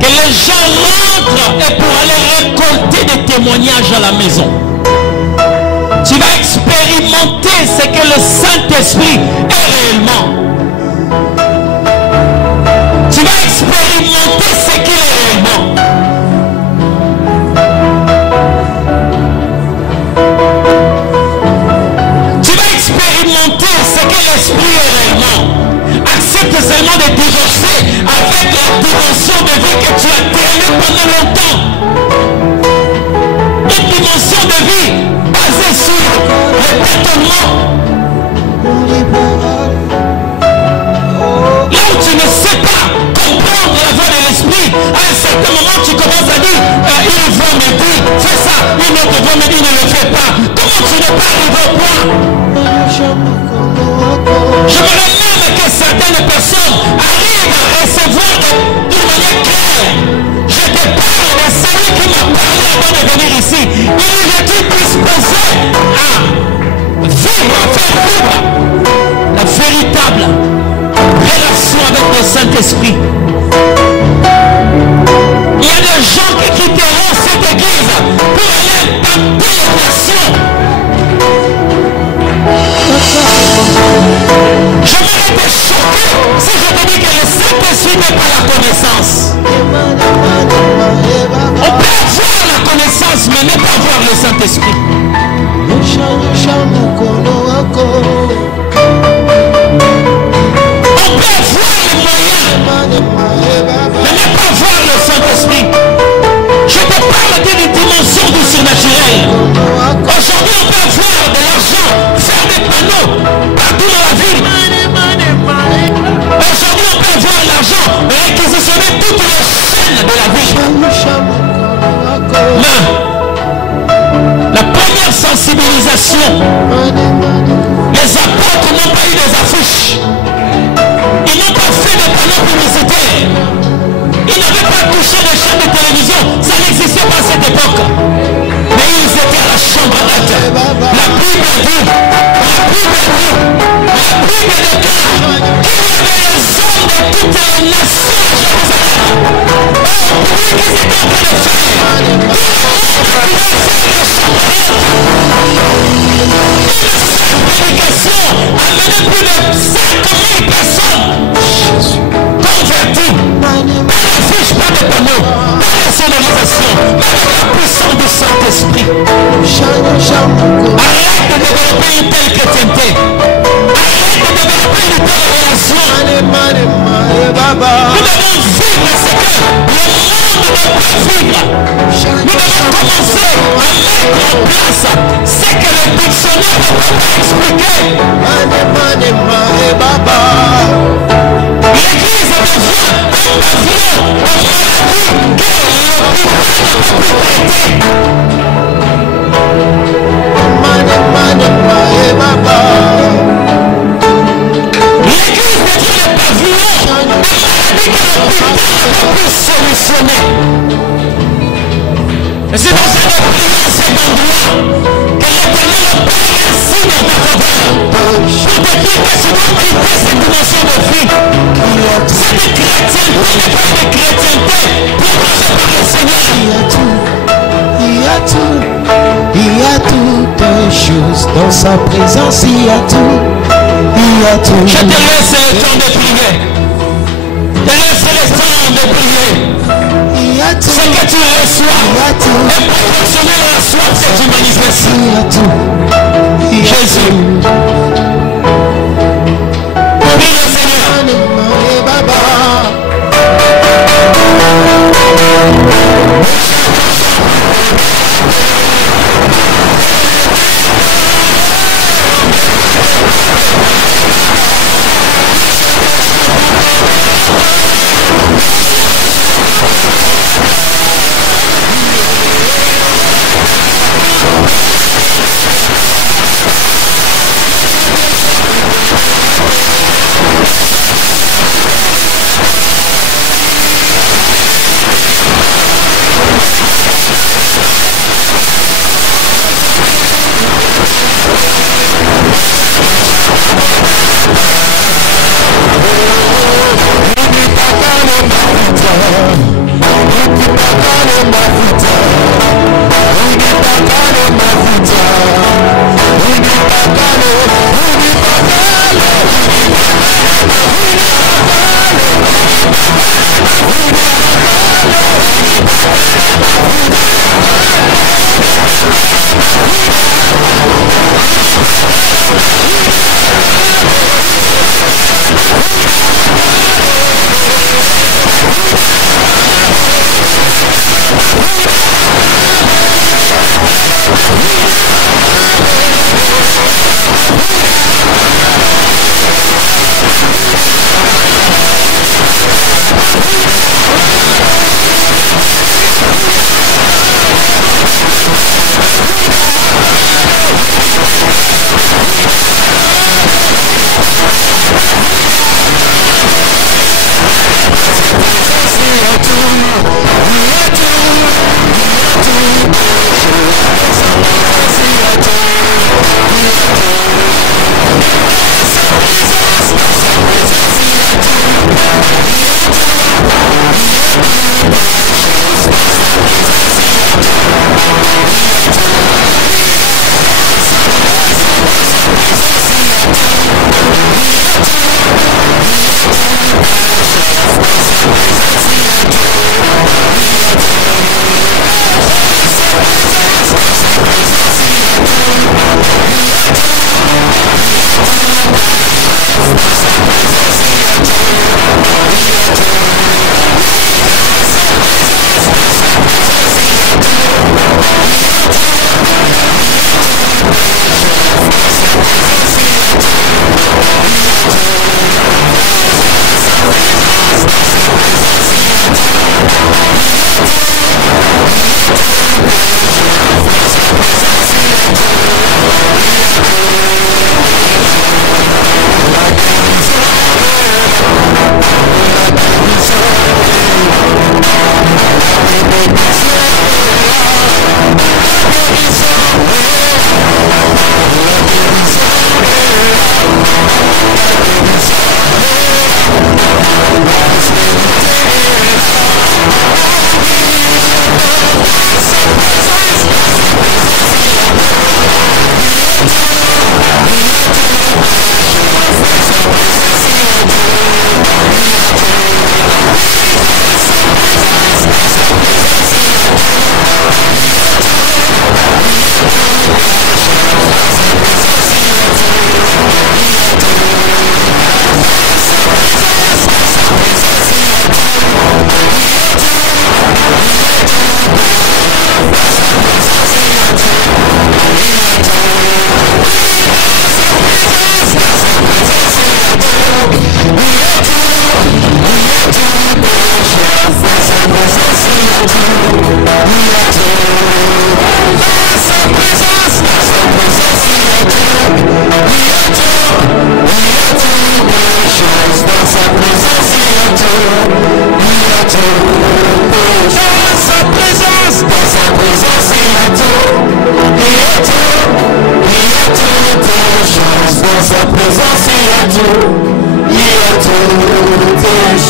que les gens rentrent et pour aller récolter des témoignages à la maison. Tu vas expérimenter ce que le Saint-Esprit est réellement. Tu vas expérimenter ce qu'il est réellement. Tu vas expérimenter ce que l'Esprit est réellement. Accepte seulement de divorcer avec la dimension de vie que tu as traînée pendant longtemps. Une dimension de vie basée sur le tâtonnement. Là où tu ne sais pas comprendre la voix de l'Esprit, à un certain moment tu commences à dire une voix me dit fais ça, une autre voix me dit ne le fais pas. Comment tu n'es pas arrivé au point? J'aimerais même que certaines personnes arrivent à recevoir d'une manière claire. Je te parle de celui qui m'a parlé avant de venir ici. Il est disposé à vivre, à faire vivre la véritable relation avec le Saint-Esprit. Il y a des gens qui quitteront cette église pour aller impacter les nations. J'aimerais te choquer si je te dis que le Saint-Esprit n'est pas la connaissance. On peut avoir la connaissance mais ne pas avoir le Saint-Esprit. On peut avoir les moyens mais ne pas avoir le Saint-Esprit. Je te parle d'une dimension du surnaturel. Aujourd'hui on peut avoir de l'argent, faire des panneaux partout dans la ville. Aujourd'hui on peut avoir l'argent et réquisitionner toutes les chaînes de la ville. Mais la première sensibilisation, les apôtres n'ont pas eu des affiches. Ils n'ont pas fait de panneaux publicitaires. Ils n'avaient pas touché les chaînes de télévision. Ça n'existait pas à cette époque. Mais ils étaient à la chambre haute. La Bible dit, la Bible déclare qu'il y avait les hommes de toutes les nations à Jérusalem. Oh, oui, qu'ils étaient en train de faire. Une prédication a mené plus de 50 000 personnes converties. Pas d'affiche, pas de panneau, pas de sonorisation, mais avec la puissance du Saint-Esprit. Arrête de développer une telle chrétienté. Arrête de développer une telle relation. Nous devons vivre ce que le monde ne peut pas vivre. Nous devons commencer à mettre en place ce que le dictionnaire ne peut pas expliquer. L'église devient un pavillon en maladie que l'hôpital ne peut plus traiter. L'église devient le pavillon de maladie que l'hôpital ne peut plus solutionner. Et c'est dans cette prière, cet endroit, que l'Éternel opère un signe en ta faveur. Pour te dire que tu dois quitter cette dimension de vie. Cette chrétienté n'est pas une chrétienté protégée par le Seigneur. Il y a toutes choses dans sa présence, il y a tout. Je te laisse le temps de prier. Te laisse le temps de prier. Ce que tu reçois est proportionnel à la soif que tu manifestes. Jésus. Prie le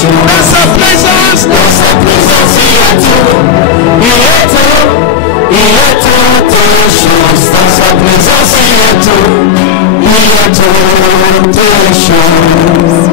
Dans sa présence, il y a tout. Il y a tout. Il y a toutes choses. Dans sa présence, il y a tout. Il y a toutes choses.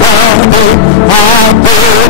Father, I pray,